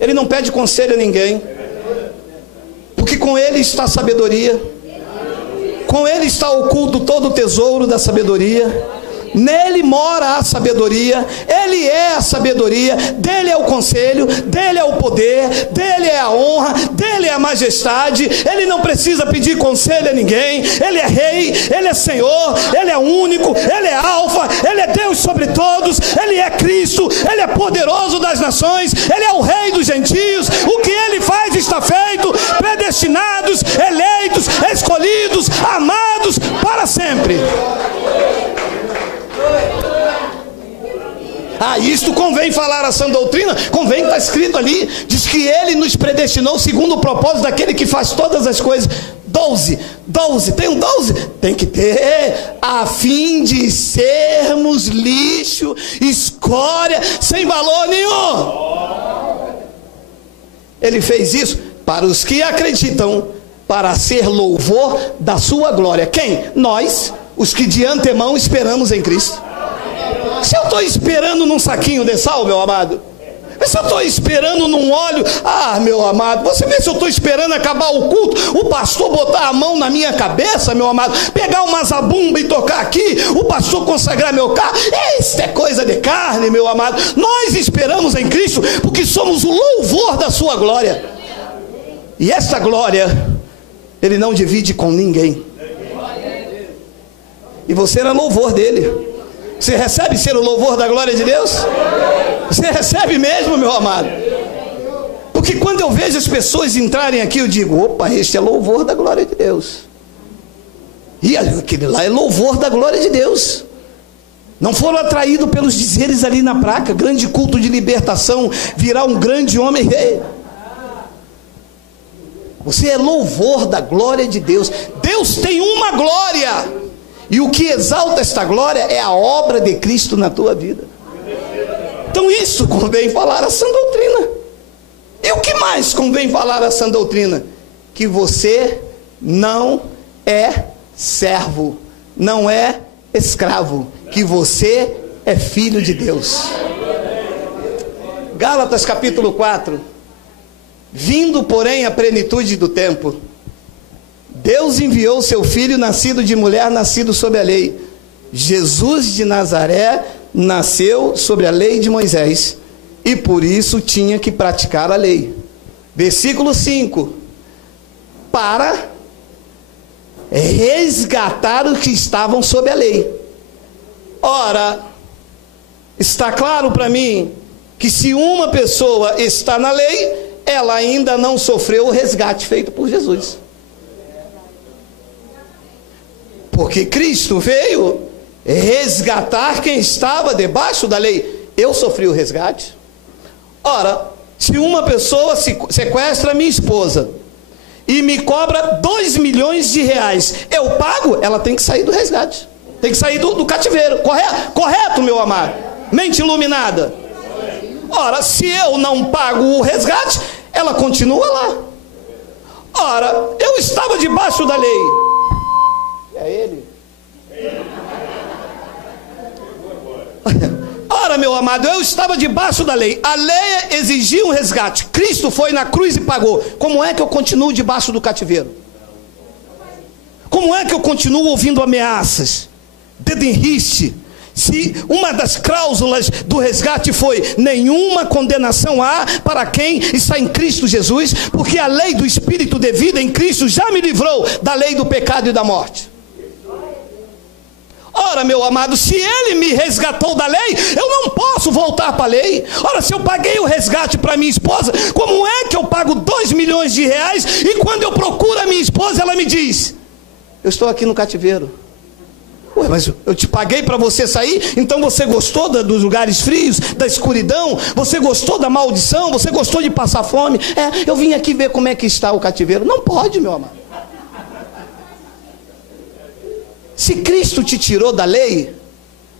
Ele não pede conselho a ninguém, porque com ele está a sabedoria, com ele está oculto todo o tesouro da sabedoria. Nele mora a sabedoria, ele é a sabedoria, dele é o conselho, dele é o poder, dele é a honra, dele é a majestade. Ele não precisa pedir conselho a ninguém. Ele é rei, ele é Senhor, ele é único, ele é alfa, ele é Deus sobre todos, ele é Cristo, ele é poderoso das nações, ele é o rei dos gentios. O que ele faz está feito. Predestinados, eleitos, escolhidos, amados para sempre. Isto convém falar a sã doutrina, convém, está escrito ali, diz que ele nos predestinou segundo o propósito daquele que faz todas as coisas. 12, tem um 12? Tem que ter, a fim de sermos lixo, escória, sem valor nenhum. Ele fez isso para os que acreditam, para ser louvor da sua glória. Quem? Nós, os que de antemão esperamos em Cristo. Se eu estou esperando num saquinho de sal, meu amado, se eu estou esperando num óleo, meu amado, você vê se eu estou esperando acabar o culto, o pastor botar a mão na minha cabeça, meu amado, pegar uma zabumba e tocar aqui, o pastor consagrar meu carro, isso é coisa de carne, meu amado. Nós esperamos em Cristo, porque somos o louvor da sua glória, e essa glória ele não divide com ninguém. E você era louvor dele. Você recebe ser o louvor da glória de Deus? Você recebe mesmo, meu amado? Porque quando eu vejo as pessoas entrarem aqui, eu digo, opa, este é louvor da glória de Deus. E aquele lá é louvor da glória de Deus. Não foram atraídos pelos dizeres ali na placa, grande culto de libertação, virá um grande homem rei. Você é louvor da glória de Deus. Deus tem uma glória, e o que exalta esta glória é a obra de Cristo na tua vida. Então isso convém falar a sã doutrina. E o que mais convém falar a sã doutrina? Que você não é servo, não é escravo, que você é filho de Deus. Gálatas capítulo 4. Vindo, porém, a plenitude do tempo, Deus enviou seu filho, nascido de mulher, nascido sob a lei. Jesus de Nazaré nasceu sobre a lei de Moisés, e por isso tinha que praticar a lei. Versículo 5. Para resgatar os que estavam sob a lei. Ora, está claro para mim que se uma pessoa está na lei, ela ainda não sofreu o resgate feito por Jesus. Porque Cristo veio resgatar quem estava debaixo da lei. Eu sofri o resgate. Ora, se uma pessoa sequestra minha esposa e me cobra 2 milhões de reais, eu pago? Ela tem que sair do resgate, tem que sair do cativeiro. Correto, meu amado? Mente iluminada. Ora, se eu não pago o resgate, ela continua lá. Ora, eu estava debaixo da lei. É ele. Ora, meu amado, eu estava debaixo da lei. A lei exigia um resgate. Cristo foi na cruz e pagou. Como é que eu continuo debaixo do cativeiro? Como é que eu continuo ouvindo ameaças, dedo em riste? Se uma das cláusulas do resgate foi nenhuma condenação há para quem está em Cristo Jesus, porque a lei do Espírito de vida em Cristo já me livrou da lei do pecado e da morte. Ora, meu amado, se ele me resgatou da lei, eu não posso voltar para a lei. Ora, se eu paguei o resgate para minha esposa, como é que eu pago 2 milhões de reais e quando eu procuro a minha esposa, ela me diz, eu estou aqui no cativeiro? Ué, mas eu te paguei para você sair, então você gostou dos lugares frios, da escuridão, você gostou da maldição, você gostou de passar fome? Eu vim aqui ver como é que está o cativeiro. Não pode, meu amado. Se Cristo te tirou da lei,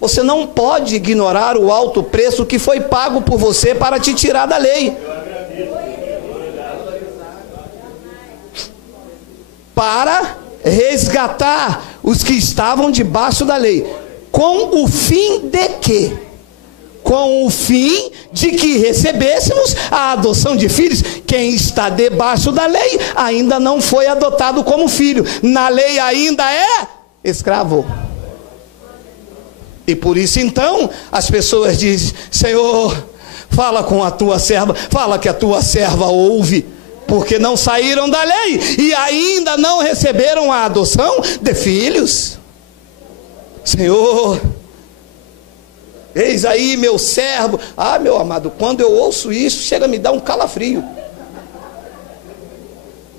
você não pode ignorar o alto preço que foi pago por você para te tirar da lei. Para resgatar os que estavam debaixo da lei, com o fim de quê? Com o fim de que recebêssemos a adoção de filhos. Quem está debaixo da lei ainda não foi adotado como filho, na lei ainda é escravo. E por isso então as pessoas dizem, Senhor, fala com a tua serva, fala que a tua serva ouve, porque não saíram da lei e ainda não receberam a adoção de filhos. Senhor, eis aí meu servo. Ah, meu amado, quando eu ouço isso, chega a me dar um calafrio.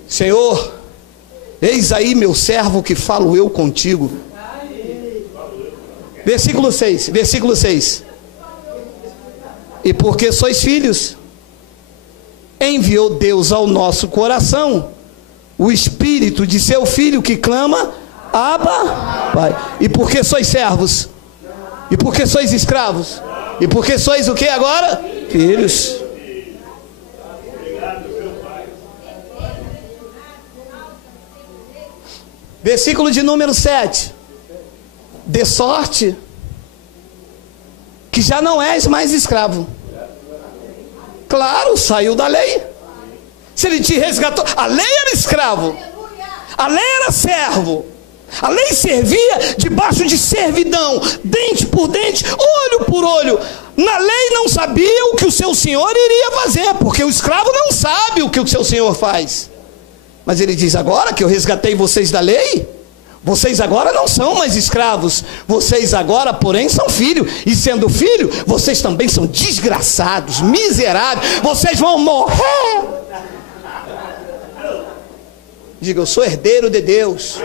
Senhor, eis aí meu servo que falo eu contigo. Versículo 6. E porque sois filhos, enviou Deus ao nosso coração o Espírito de seu Filho que clama, Abba, Pai. E porque sois servos? E porque sois escravos? E porque sois o que agora? Filhos. Versículo de número 7. De sorte que já não és mais escravo. Claro, saiu da lei. Se ele te resgatou, a lei era escravo, a lei era servo, a lei servia debaixo de servidão, dente por dente, olho por olho. Na lei não sabia o que o seu senhor iria fazer, porque o escravo não sabe o que o seu senhor faz. Mas ele diz, agora que eu resgatei vocês da lei, Vocês agora não são mais escravos, vocês agora, porém, são filhos, e sendo filho, vocês também são desgraçados, miseráveis, vocês vão morrer. Diga, eu sou herdeiro de Deus.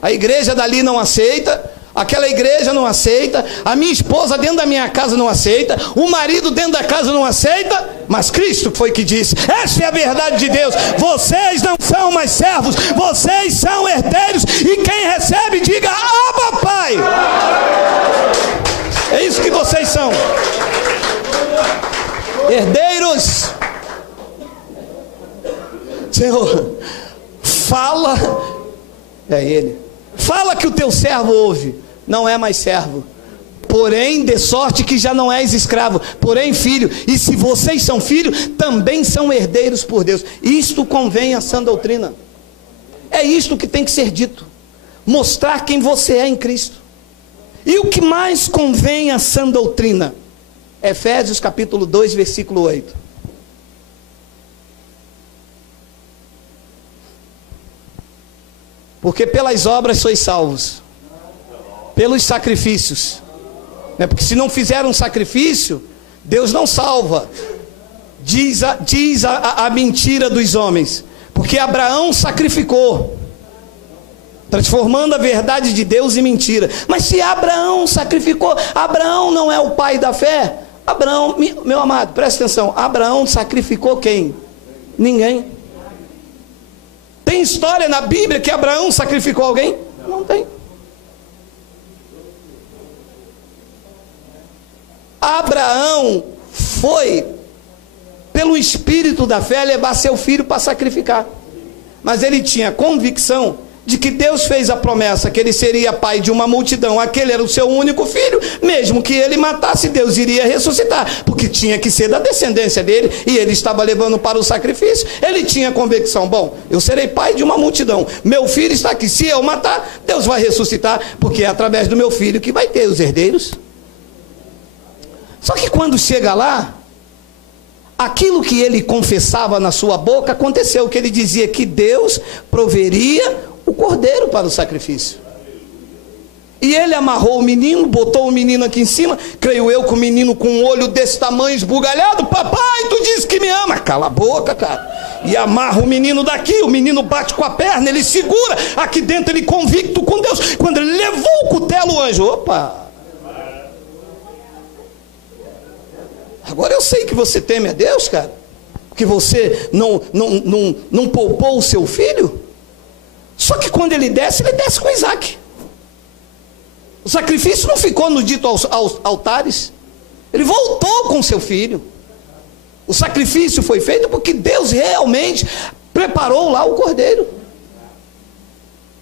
A igreja dali não aceita, aquela igreja não aceita, a minha esposa dentro da minha casa não aceita, o marido dentro da casa não aceita, mas Cristo foi que disse, essa é a verdade de Deus, vocês não são mais servos, vocês são herdeiros, e quem recebe diga, Abba Pai. É isso que vocês são, herdeiros. Senhor, fala, é Ele, fala que o teu servo ouve, não é mais servo, porém de sorte que já não és escravo, porém filho, e se vocês são filhos, também são herdeiros por Deus. Isto convém à sã doutrina, é isto que tem que ser dito, mostrar quem você é em Cristo. E o que mais convém à sã doutrina? Efésios capítulo 2, versículo 8. Porque pelas obras sois salvos, pelos sacrifícios, porque se não fizer um sacrifício, Deus não salva. Diz a mentira dos homens, porque Abraão sacrificou, transformando a verdade de Deus em mentira. Mas se Abraão sacrificou, Abraão não é o pai da fé? Abraão, meu amado, presta atenção, Abraão sacrificou quem? Ninguém. Tem história na Bíblia que Abraão sacrificou alguém? Não tem. Abraão foi, pelo espírito da fé, levar seu filho para sacrificar. Mas ele tinha convicção de que Deus fez a promessa que ele seria pai de uma multidão, aquele era o seu único filho, mesmo que ele matasse, Deus iria ressuscitar, porque tinha que ser da descendência dele, e ele estava levando para o sacrifício. Ele tinha convicção, bom, eu serei pai de uma multidão, meu filho está aqui, se eu matar, Deus vai ressuscitar, porque é através do meu filho que vai ter os herdeiros. Só que quando chega lá, aquilo que ele confessava na sua boca aconteceu, que ele dizia que Deus proveria o cordeiro para o sacrifício. E ele amarrou o menino, botou o menino aqui em cima, creio eu que o menino com um olho desse tamanho esbugalhado, papai, tu disse que me ama, cala a boca, cara. E amarra o menino daqui, o menino bate com a perna, ele segura, aqui dentro ele convicto com Deus, quando ele levou o cutelo, o anjo, opa, agora eu sei que você teme a Deus, cara, que você não poupou o seu filho. Só que quando ele desce com Isaac. O sacrifício não ficou no dito aos altares, ele voltou com seu filho. O sacrifício foi feito porque Deus realmente preparou lá o cordeiro.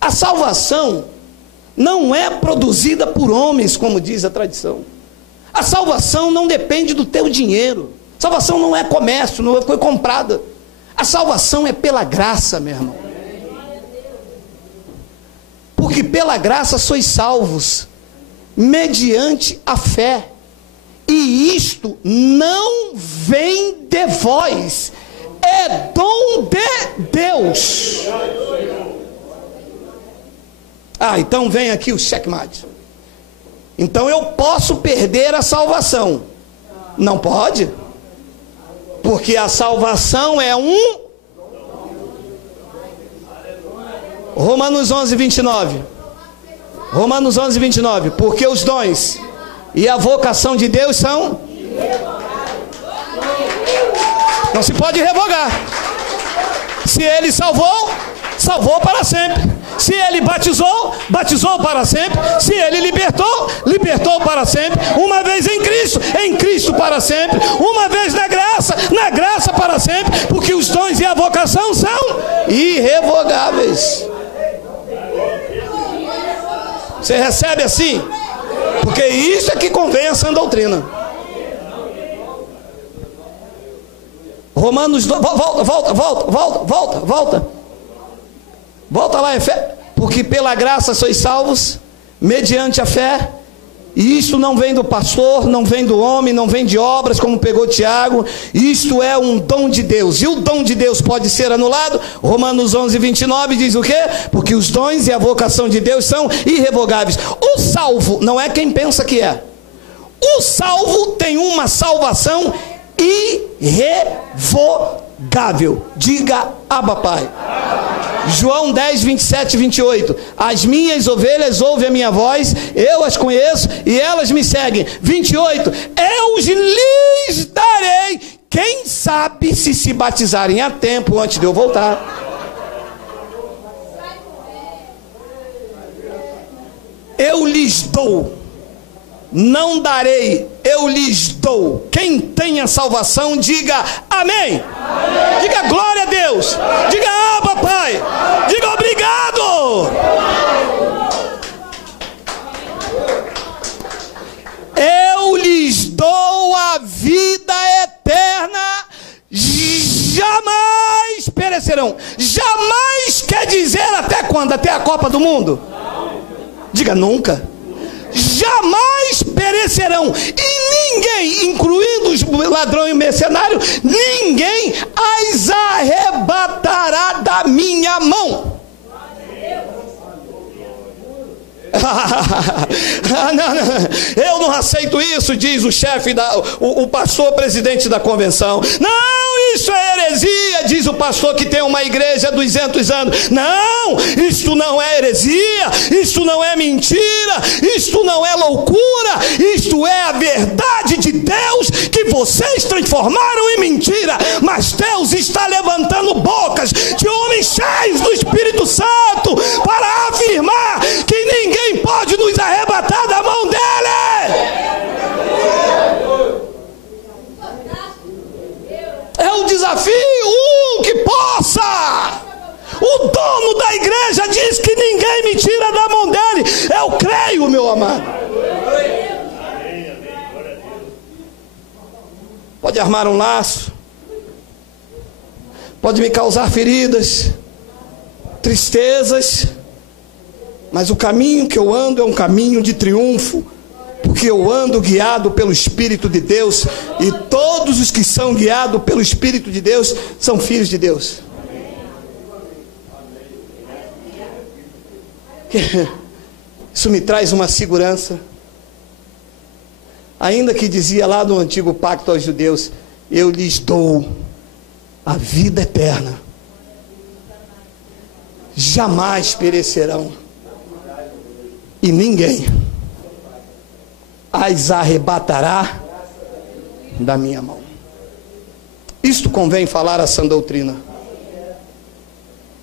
A salvação não é produzida por homens, como diz a tradição. A salvação não depende do teu dinheiro. A salvação não é comércio, não foi comprada. A salvação é pela graça, meu irmão. Porque pela graça sois salvos, mediante a fé. E isto não vem de vós, é dom de Deus. Então vem aqui o checkmate. Então eu posso perder a salvação? Não pode, porque a salvação é um... Romanos 11, 29. Romanos 11, 29. Porque os dons e a vocação de Deus são... Não se pode revogar. Se ele salvou, salvou para sempre. Se ele batizou, batizou para sempre. Se ele libertou, libertou para sempre. Uma vez em Cristo para sempre. Uma vez na graça para sempre. Porque os dons e a vocação são irrevogáveis. Você recebe assim? Porque isso é que convém a sã doutrina. Romanos, volta lá, porque pela graça sois salvos, mediante a fé, E isto não vem do pastor, não vem do homem, não vem de obras, como pegou Tiago. Isto é um dom de Deus. E o dom de Deus pode ser anulado? Romanos 11, 29 diz o quê? Porque os dons e a vocação de Deus são irrevogáveis. O salvo não é quem pensa que é. O salvo tem uma salvação irrevogável. Diga, Abba, Pai. João 10, 27 e 28. As minhas ovelhas ouvem a minha voz, eu as conheço e elas me seguem. 28. Eu lhes darei, quem sabe se batizarem a tempo antes de eu voltar. Eu lhes dou. Não darei, eu lhes dou. Quem tem a salvação, diga amém. Amém. Diga glória a Deus. Diga Abba, Pai. Diga obrigado. Eu lhes dou a vida eterna, jamais perecerão. Jamais quer dizer até quando? Até a Copa do Mundo? Diga nunca. Jamais perecerão, e ninguém, incluindo os ladrões e mercenários, ninguém as arrebatará da minha mão. Não, eu não aceito isso, diz o chefe, o pastor presidente da convenção. Não, isso é heresia, diz o pastor que tem uma igreja há 200 anos. Não, isto não é heresia, isto não é mentira, isto não é loucura, isto é a verdade de Deus que vocês transformaram em mentira. Mas Deus está levantando bocas de homens cheios do Espírito Santo para afirmar que ninguém pode nos arrebatar da mão dele. É um desafio, que possa. O dono da igreja diz que ninguém me tira da mão dele. Eu creio, meu amado. Pode armar um laço, pode me causar feridas, tristezas, mas o caminho que eu ando é um caminho de triunfo, porque eu ando guiado pelo Espírito de Deus, e todos os que são guiados pelo Espírito de Deus são filhos de Deus. Isso me traz uma segurança. Ainda que dizia lá no antigo pacto aos judeus: eu lhes dou a vida eterna, jamais perecerão, e ninguém as arrebatará da minha mão. Isto convém falar a sã doutrina.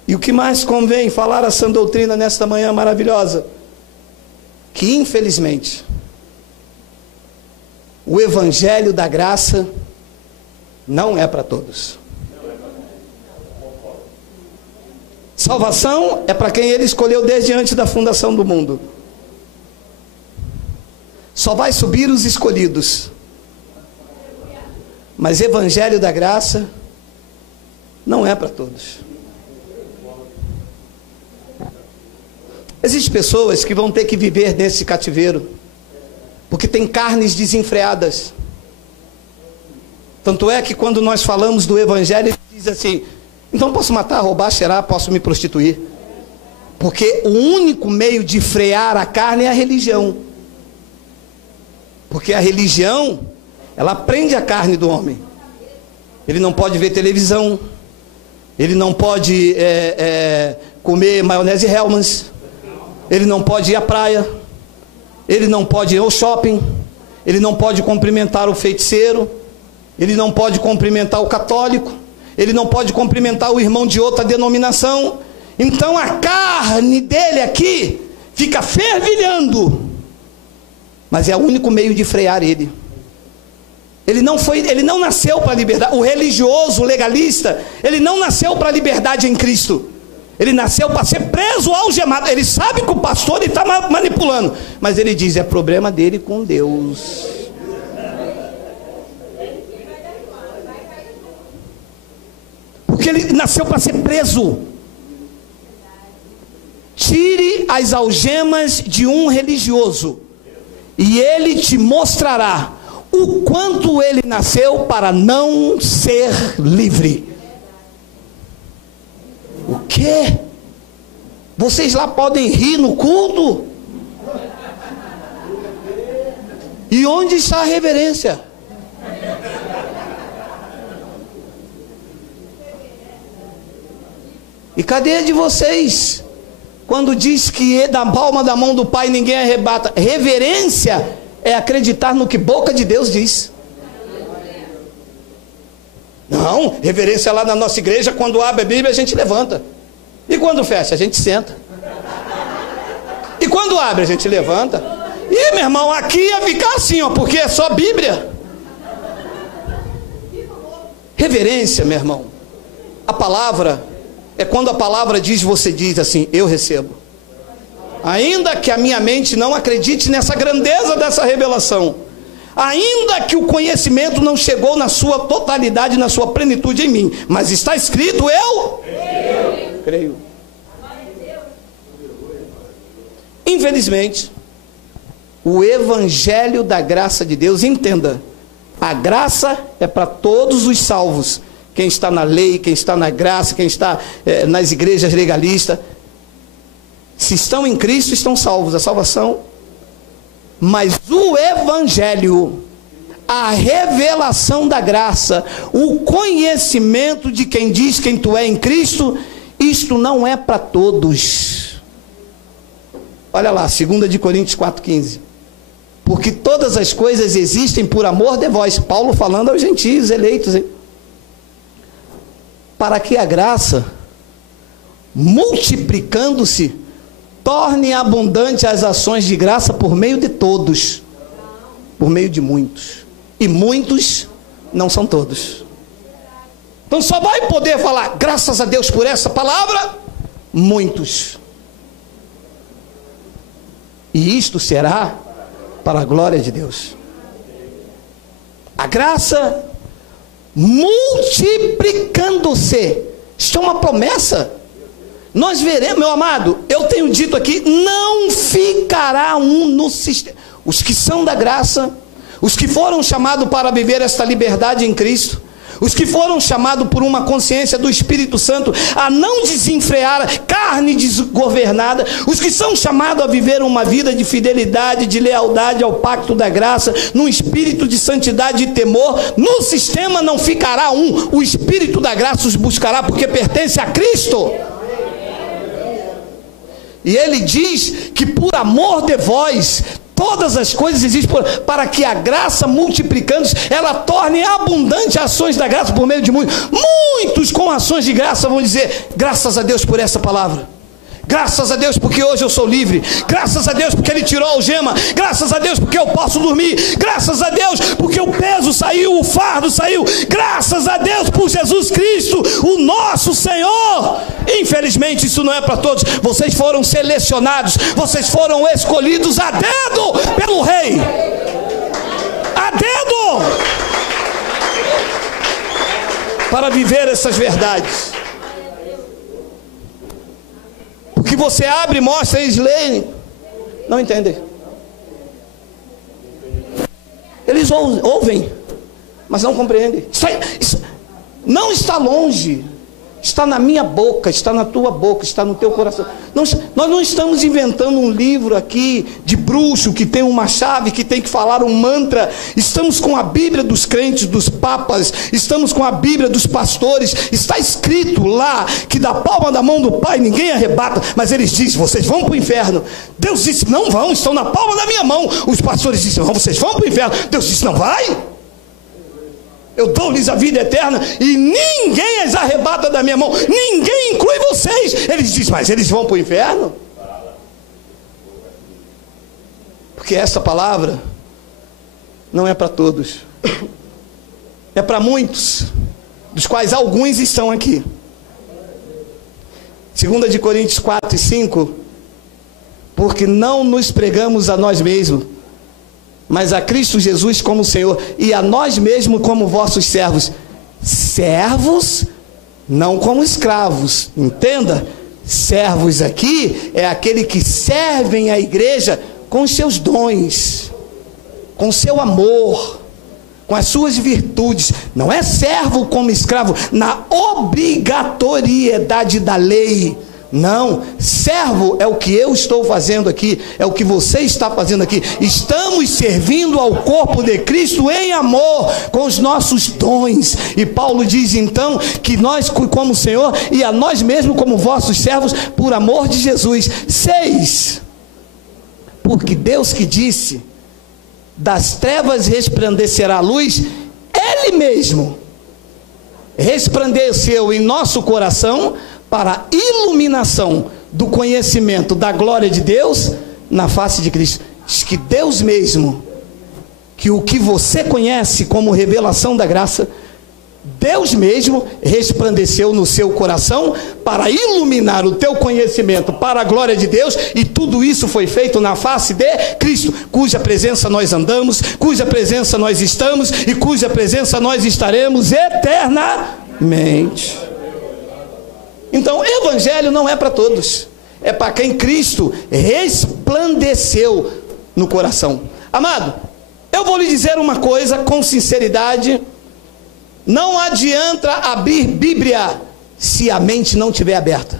E o que mais convém falar a sã doutrina nesta manhã maravilhosa? Que infelizmente o evangelho da graça não é para todos. Salvação é para quem ele escolheu desde antes da fundação do mundo. Só vai subir os escolhidos. Mas evangelho da graça não é para todos. Existem pessoas que vão ter que viver nesse cativeiro, porque tem carnes desenfreadas. Tanto é que quando nós falamos do evangelho, ele diz assim: então posso matar, roubar, cheirar, posso me prostituir. Porque o único meio de frear a carne é a religião. Porque a religião, ela prende a carne do homem. Ele não pode ver televisão, ele não pode comer maionese Hellmann's, ele não pode ir à praia, ele não pode ir ao shopping, ele não pode cumprimentar o feiticeiro, ele não pode cumprimentar o católico, ele não pode cumprimentar o irmão de outra denominação. Então a carne dele aqui fica fervilhando, mas é o único meio de frear ele. Ele não nasceu para a liberdade. O religioso, o legalista, ele não nasceu para a liberdade em Cristo. Ele nasceu para ser preso, algemado. Ele sabe que o pastor está manipulando, mas ele diz: é problema dele com Deus. Porque ele nasceu para ser preso. Tire as algemas de um religioso e ele te mostrará o quanto ele nasceu para não ser livre. O quê? Vocês lá podem rir no culto? E onde está a reverência? E cadê a de vocês? Quando diz que da palma da mão do Pai ninguém arrebata. Reverência é acreditar no que boca de Deus diz. Não, reverência lá na nossa igreja, quando abre a Bíblia a gente levanta. E quando fecha, a gente senta. E quando abre, a gente levanta. E meu irmão, aqui ia ficar assim, ó, porque é só Bíblia. Reverência, meu irmão. A palavra é quando a palavra diz, você diz assim, eu recebo. Ainda que a minha mente não acredite nessa grandeza dessa revelação, ainda que o conhecimento não chegou na sua totalidade, na sua plenitude em mim, mas está escrito, eu creio. Infelizmente, o evangelho da graça de Deus, entenda, a graça é para todos os salvos. Quem está na lei, quem está na graça, quem está nas igrejas legalistas, se estão em Cristo, estão salvos, a salvação. Mas o evangelho, a revelação da graça, o conhecimento de quem diz quem tu é em Cristo, isto não é para todos. Olha lá, 2 de Coríntios 4,15. Porque todas as coisas existem por amor de vós. Paulo falando aos gentios eleitos, hein? Para que a graça, multiplicando-se, torne abundante as ações de graça por meio de todos, por meio de muitos. E muitos não são todos. Então só vai poder falar, graças a Deus por essa palavra, muitos. E isto será para a glória de Deus. A graça multiplicando-se. Isto é uma promessa. Nós veremos, meu amado, eu tenho dito aqui, não ficará um no sistema. Os que são da graça, os que foram chamados para viver esta liberdade em Cristo, os que foram chamados por uma consciência do Espírito Santo a não desenfrear carne desgovernada, os que são chamados a viver uma vida de fidelidade, de lealdade ao pacto da graça, num espírito de santidade e temor, no sistema não ficará um, o Espírito da graça os buscará, porque pertence a Cristo. E ele diz que por amor de vós, todas as coisas existem para que a graça, multiplicando-se, ela torne abundante ações da graça por meio de muitos. Muitos com ações de graça vão dizer, graças a Deus por essa palavra. Graças a Deus porque hoje eu sou livre. Graças a Deus porque Ele tirou a algema. Graças a Deus porque eu posso dormir. Graças a Deus porque o peso saiu, o fardo saiu. Graças a Deus por Jesus Cristo, o nosso Senhor. Infelizmente isso não é para todos. Vocês foram selecionados, vocês foram escolhidos a dedo pelo Rei. A dedo. Para viver essas verdades. O que você abre, mostra, eles leem, não entendem. Eles ouvem, mas não compreendem. Isso não está longe, está na minha boca, está na tua boca, está no teu coração. Nós não estamos inventando um livro aqui de bruxo que tem uma chave, que tem que falar um mantra. Estamos com a Bíblia dos crentes, dos papas, estamos com a Bíblia dos pastores. Está escrito lá que da palma da mão do Pai ninguém arrebata, mas eles dizem, vocês vão para o inferno. Deus disse, não vão, estão na palma da minha mão. Os pastores dizem, não, vocês vão para o inferno. Deus disse, não vai. Eu dou-lhes a vida eterna e ninguém as arrebata da minha mão. Ninguém inclui vocês. Eles dizem, mas eles vão para o inferno? Porque essa palavra não é para todos. É para muitos, dos quais alguns estão aqui. 2 de Coríntios 4 e 5. Porque não nos pregamos a nós mesmos, mas a Cristo Jesus como Senhor, e a nós mesmos como vossos servos. Servos, não como escravos. Entenda, servos aqui é aquele que servem a igreja com os seus dons. com seu amor, com as suas virtudes. Não é servo como escravo, na obrigatoriedade da lei. Não, servo é o que eu estou fazendo aqui, é o que você está fazendo aqui. Estamos servindo ao corpo de Cristo em amor, com os nossos dons. E Paulo diz então que nós, como Senhor, e a nós mesmos como vossos servos, por amor de Jesus. 6. Porque Deus que disse: das trevas resplandecerá a luz, Ele mesmo resplandeceu em nosso coração para a iluminação do conhecimento da glória de Deus na face de Cristo. Diz que Deus mesmo, que o que você conhece como revelação da graça, Deus mesmo resplandeceu no seu coração para iluminar o teu conhecimento para a glória de Deus, e tudo isso foi feito na face de Cristo, cuja presença nós andamos, cuja presença nós estamos e cuja presença nós estaremos eternamente. Então, evangelho não é para todos, é para quem Cristo resplandeceu no coração. Amado, eu vou lhe dizer uma coisa com sinceridade: não adianta abrir Bíblia se a mente não estiver aberta.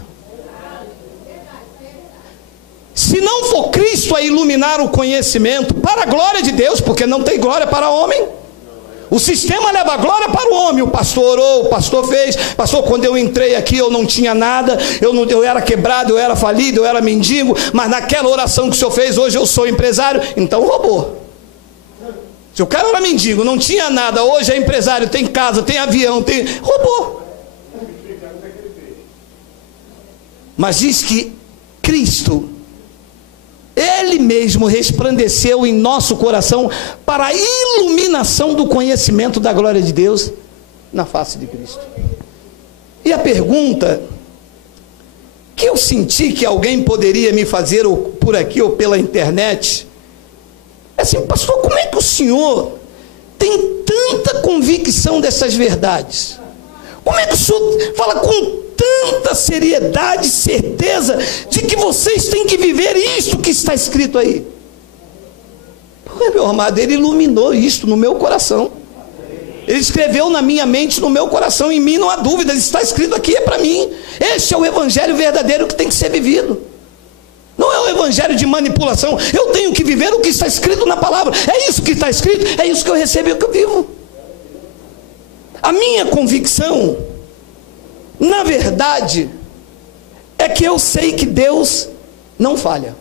Se não for Cristo a iluminar o conhecimento para a glória de Deus, porque não tem glória para homem. O sistema leva a glória para o homem. O pastor orou, o pastor fez. Pastor, quando eu entrei aqui eu não tinha nada, eu era quebrado, eu era falido, eu era mendigo, mas naquela oração que o senhor fez, hoje eu sou empresário. Então roubou. Se o cara era mendigo, não tinha nada, hoje é empresário, tem casa, tem avião, tem... roubou. Mas diz que Cristo, Ele mesmo resplandeceu em nosso coração para a iluminação do conhecimento da glória de Deus na face de Cristo. E a pergunta que eu senti que alguém poderia me fazer, ou por aqui ou pela internet, é assim: pastor, como é que o senhor tem tanta convicção dessas verdades? Como é que o senhor fala com tanta seriedade e certeza de que vocês têm que viver isto que está escrito aí? Porque, meu amado, Ele iluminou isto no meu coração. Ele escreveu na minha mente, no meu coração. Em mim não há dúvida, está escrito aqui, é para mim. Este é o evangelho verdadeiro que tem que ser vivido. Não é um evangelho de manipulação. Eu tenho que viver o que está escrito na palavra. É isso que está escrito, é isso que eu recebo e que eu vivo. A minha convicção, na verdade, é que eu sei que Deus não falha.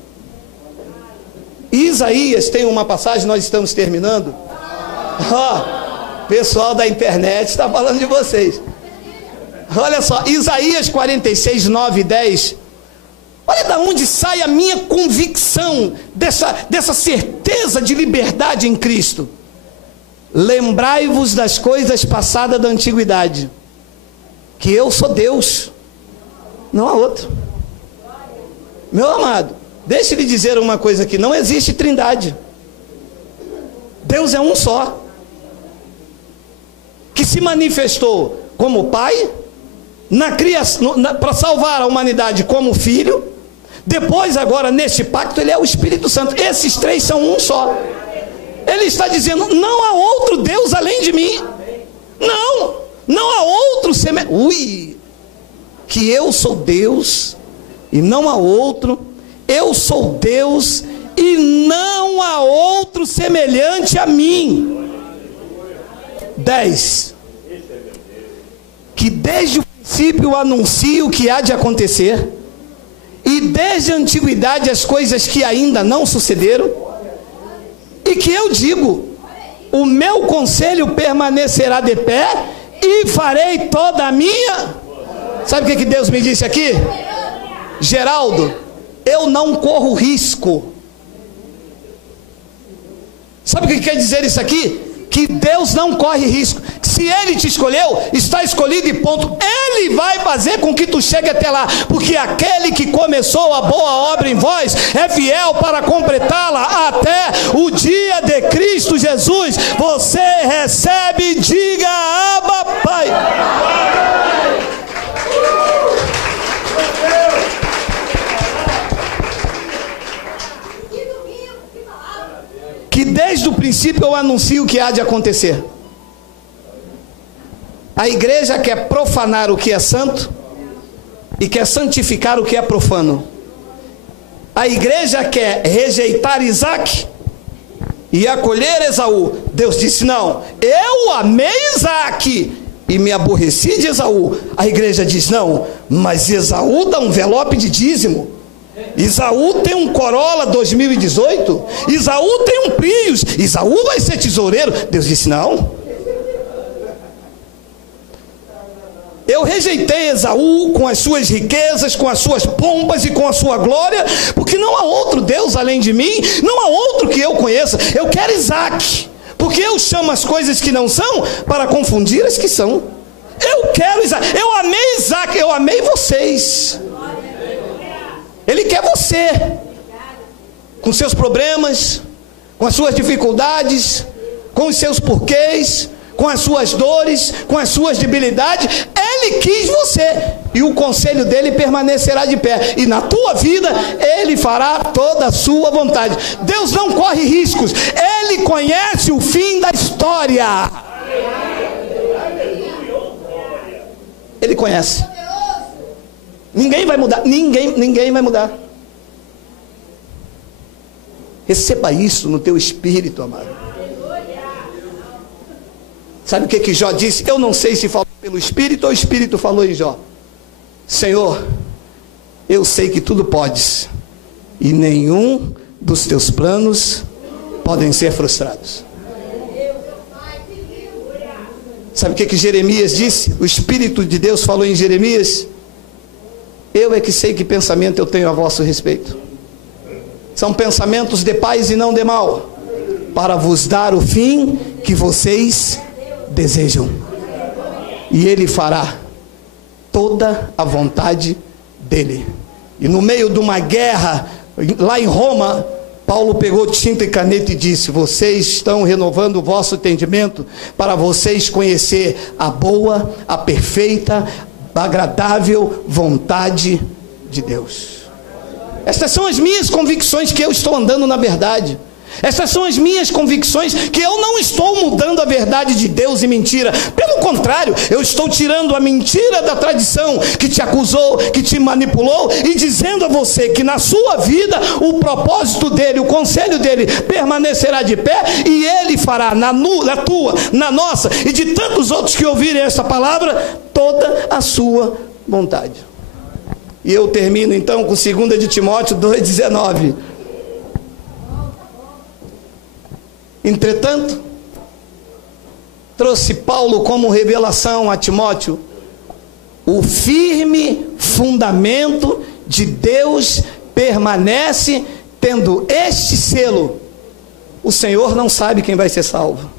Isaías tem uma passagem, nós estamos terminando. Pessoal da internet está falando de vocês. Olha só, Isaías 46, 9 e 10. Olha da onde sai a minha convicção dessa certeza de liberdade em Cristo. Lembrai-vos das coisas passadas da antiguidade, que eu sou Deus, não há outro. Meu amado, deixe-lhe dizer uma coisa aqui: não existe trindade. Deus é um só, que se manifestou como Pai, na criação, para salvar a humanidade como Filho. Depois, agora, neste pacto, Ele é o Espírito Santo. Esses três são um só. Ele está dizendo: não há outro Deus além de mim. Não há outro semelhante. Que eu sou Deus e não há outro. Eu sou Deus e não há outro semelhante a mim. 10. Que desde o princípio anuncio o que há de acontecer, e desde a antiguidade as coisas que ainda não sucederam, e que eu digo: o meu conselho permanecerá de pé, e farei toda a minha... Sabe o que Deus me disse aqui? Geraldo, eu não corro risco. Sabe o que quer dizer isso aqui? Que Deus não corre risco. Se Ele te escolheu, está escolhido e ponto. Ele vai fazer com que tu chegue até lá, porque aquele que começou a boa obra em vós é fiel para completá-la até o dia de Cristo Jesus. Você recebe, diga: Abba, Pai. Que desde o princípio eu anuncio o que há de acontecer. A igreja quer profanar o que é santo e quer santificar o que é profano. A igreja quer rejeitar Isaac e acolher Esaú. Deus disse: não, eu amei Isaac e me aborreci de Esaú. A igreja diz: não, mas Esaú dá um envelope de dízimo. Esaú tem um Corolla 2018. Esaú tem um Prius. Esaú vai ser tesoureiro. Deus disse: não. Eu rejeitei Esaú com as suas riquezas, com as suas pompas e com a sua glória, porque não há outro Deus além de mim, não há outro que eu conheça. Eu quero Isaac, porque eu chamo as coisas que não são para confundir as que são. Eu quero Isaac, eu amei Isaac, eu amei vocês. Ele quer você, com seus problemas, com as suas dificuldades, com os seus porquês, com as suas dores, com as suas debilidades. Ele quis você, e o conselho dele permanecerá de pé, e na tua vida ele fará toda a sua vontade. Deus não corre riscos, ele conhece o fim da história. Ele conhece. Ninguém vai mudar, ninguém vai mudar. Receba isso no teu espírito, amado. Sabe o que Jó disse? Eu não sei se falou pelo Espírito ou o Espírito falou em Jó. Senhor, eu sei que tudo podes, e nenhum dos teus planos podem ser frustrados. Sabe o que Jeremias disse? O Espírito de Deus falou em Jeremias: eu é que sei que pensamento eu tenho a vosso respeito. São pensamentos de paz e não de mal, para vos dar o fim que vocês desejam. E ele fará toda a vontade dele. E no meio de uma guerra lá em Roma, Paulo pegou tinta e caneta e disse: vocês estão renovando o vosso entendimento para vocês conhecer a boa, a perfeita, a agradável vontade de Deus. Estas são as minhas convicções, que eu estou andando na verdade. Estas são as minhas convicções, que eu não estou mudando a verdade de Deus em mentira. Pelo contrário, eu estou tirando a mentira da tradição que te acusou, que te manipulou, e dizendo a você que na sua vida o propósito dele, o conselho dele permanecerá de pé, e ele fará na tua, na nossa e de tantos outros que ouvirem essa palavra toda a sua vontade. E eu termino então com 2 de Timóteo 2,19. Entretanto, trouxe Paulo como revelação a Timóteo o firme fundamento de Deus permanece, tendo este selo: o Senhor não sabe quem vai ser salvo.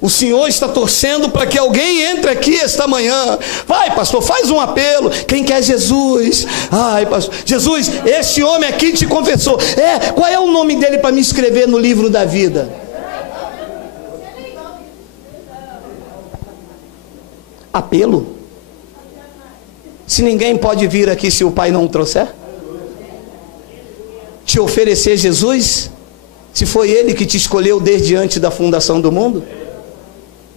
O Senhor está torcendo para que alguém entre aqui esta manhã. Vai, pastor, faz um apelo. Quem quer Jesus? Ai, pastor, Jesus, este homem aqui te confessou. Qual é o nome dele para me escrever no livro da vida? Apelo. Se ninguém pode vir aqui se o Pai não o trouxer, te oferecer Jesus, se foi Ele que te escolheu desde antes da fundação do mundo.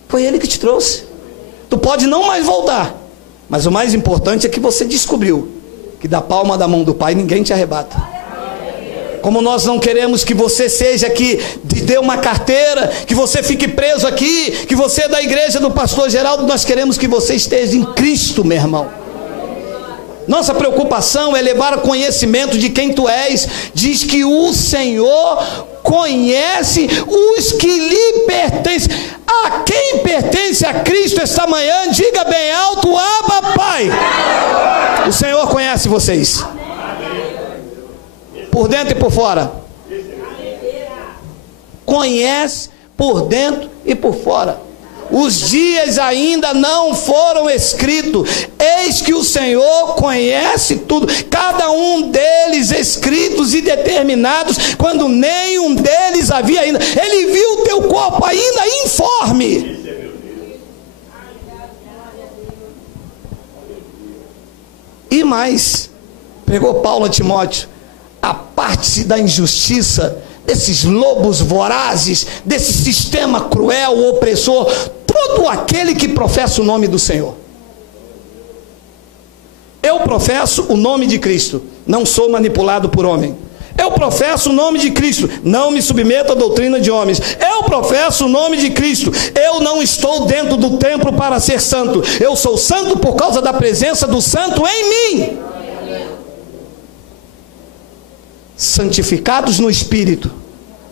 Foi Ele que te trouxe. Tu pode não mais voltar, mas o mais importante é que você descobriu que da palma da mão do Pai ninguém te arrebata. Como nós não queremos que você seja aqui, te dê uma carteira, que você fique preso aqui, que você é da igreja do pastor Geraldo, nós queremos que você esteja em Cristo, meu irmão. Nossa preocupação é levar ao conhecimento de quem tu és. Diz que o Senhor conhece os que lhe pertencem. A quem pertence a Cristo esta manhã, diga bem alto: Abba, Pai. O Senhor conhece vocês, por dentro e por fora. Conhece por dentro e por fora. Os dias ainda não foram escritos, eis que o Senhor conhece tudo, cada um deles escritos e determinados, quando nenhum deles havia ainda. Ele viu o teu corpo ainda informe. E mais, pregou Paulo a Timóteo: aparte-se da injustiça, desses lobos vorazes, desse sistema cruel, opressor, todo aquele que professa o nome do Senhor. Eu professo o nome de Cristo, não sou manipulado por homem. Eu professo o nome de Cristo, não me submeto à doutrina de homens. Eu professo o nome de Cristo, eu não estou dentro do templo para ser santo. Eu sou santo por causa da presença do santo em mim. Santificados no Espírito.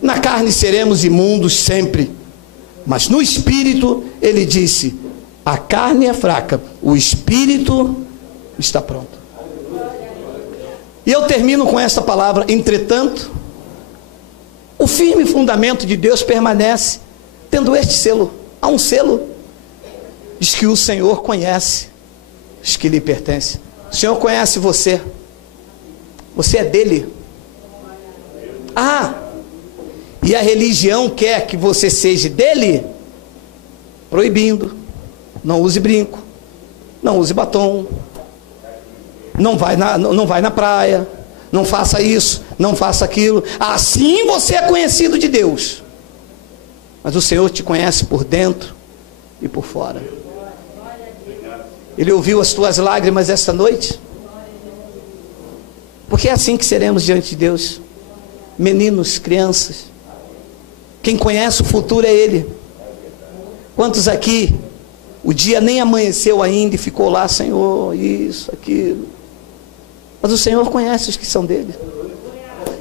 Na carne seremos imundos sempre, mas no Espírito, ele disse, a carne é fraca, o Espírito está pronto. E eu termino com esta palavra, entretanto, o firme fundamento de Deus permanece, tendo este selo. Há um selo, diz que o Senhor conhece os que lhe pertencem. O Senhor conhece você, você é dele. E a religião quer que você seja dele, proibindo, não use brinco, não use batom, não vai na praia, não faça isso, não faça aquilo. Assim você é conhecido de Deus. Mas o Senhor te conhece por dentro e por fora. Ele ouviu as tuas lágrimas esta noite? Porque é assim que seremos diante de Deus. Meninos, crianças. Quem conhece o futuro é Ele. Quantos aqui, o dia nem amanheceu ainda e ficou lá, Senhor, isso, aquilo. Mas o Senhor conhece os que são dele.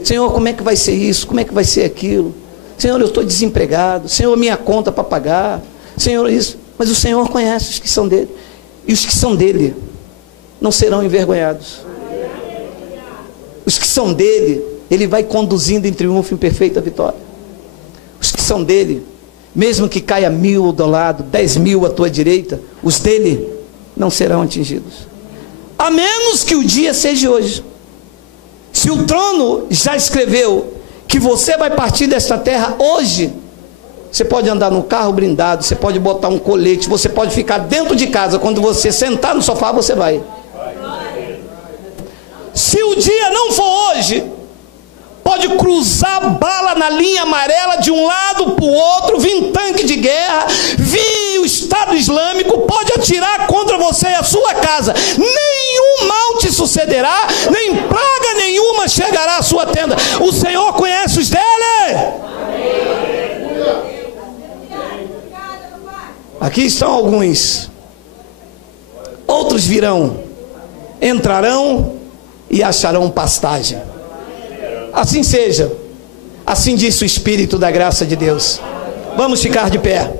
Senhor, como é que vai ser isso? Como é que vai ser aquilo? Senhor, eu estou desempregado. Senhor, minha conta para pagar. Senhor, isso. Mas o Senhor conhece os que são dele. E os que são dele não serão envergonhados. Os que são dele, ele vai conduzindo em triunfo, em perfeita vitória. Os que são dele, mesmo que caia 1000 ao teu lado, 10.000 à tua direita, os dele não serão atingidos. A menos que o dia seja hoje. Se o trono já escreveu que você vai partir desta terra hoje, você pode andar no carro blindado, você pode botar um colete, você pode ficar dentro de casa, quando você sentar no sofá, você vai. Se o dia não for hoje, pode cruzar bala na linha amarela de um lado para o outro, vir tanque de guerra, vir o Estado Islâmico, pode atirar contra você e a sua casa, nenhum mal te sucederá, nem praga nenhuma chegará à sua tenda. O Senhor conhece os dele. Aqui estão alguns, outros virão, entrarão e acharão pastagem. Assim seja, assim disse o Espírito da graça de Deus. Vamos ficar de pé.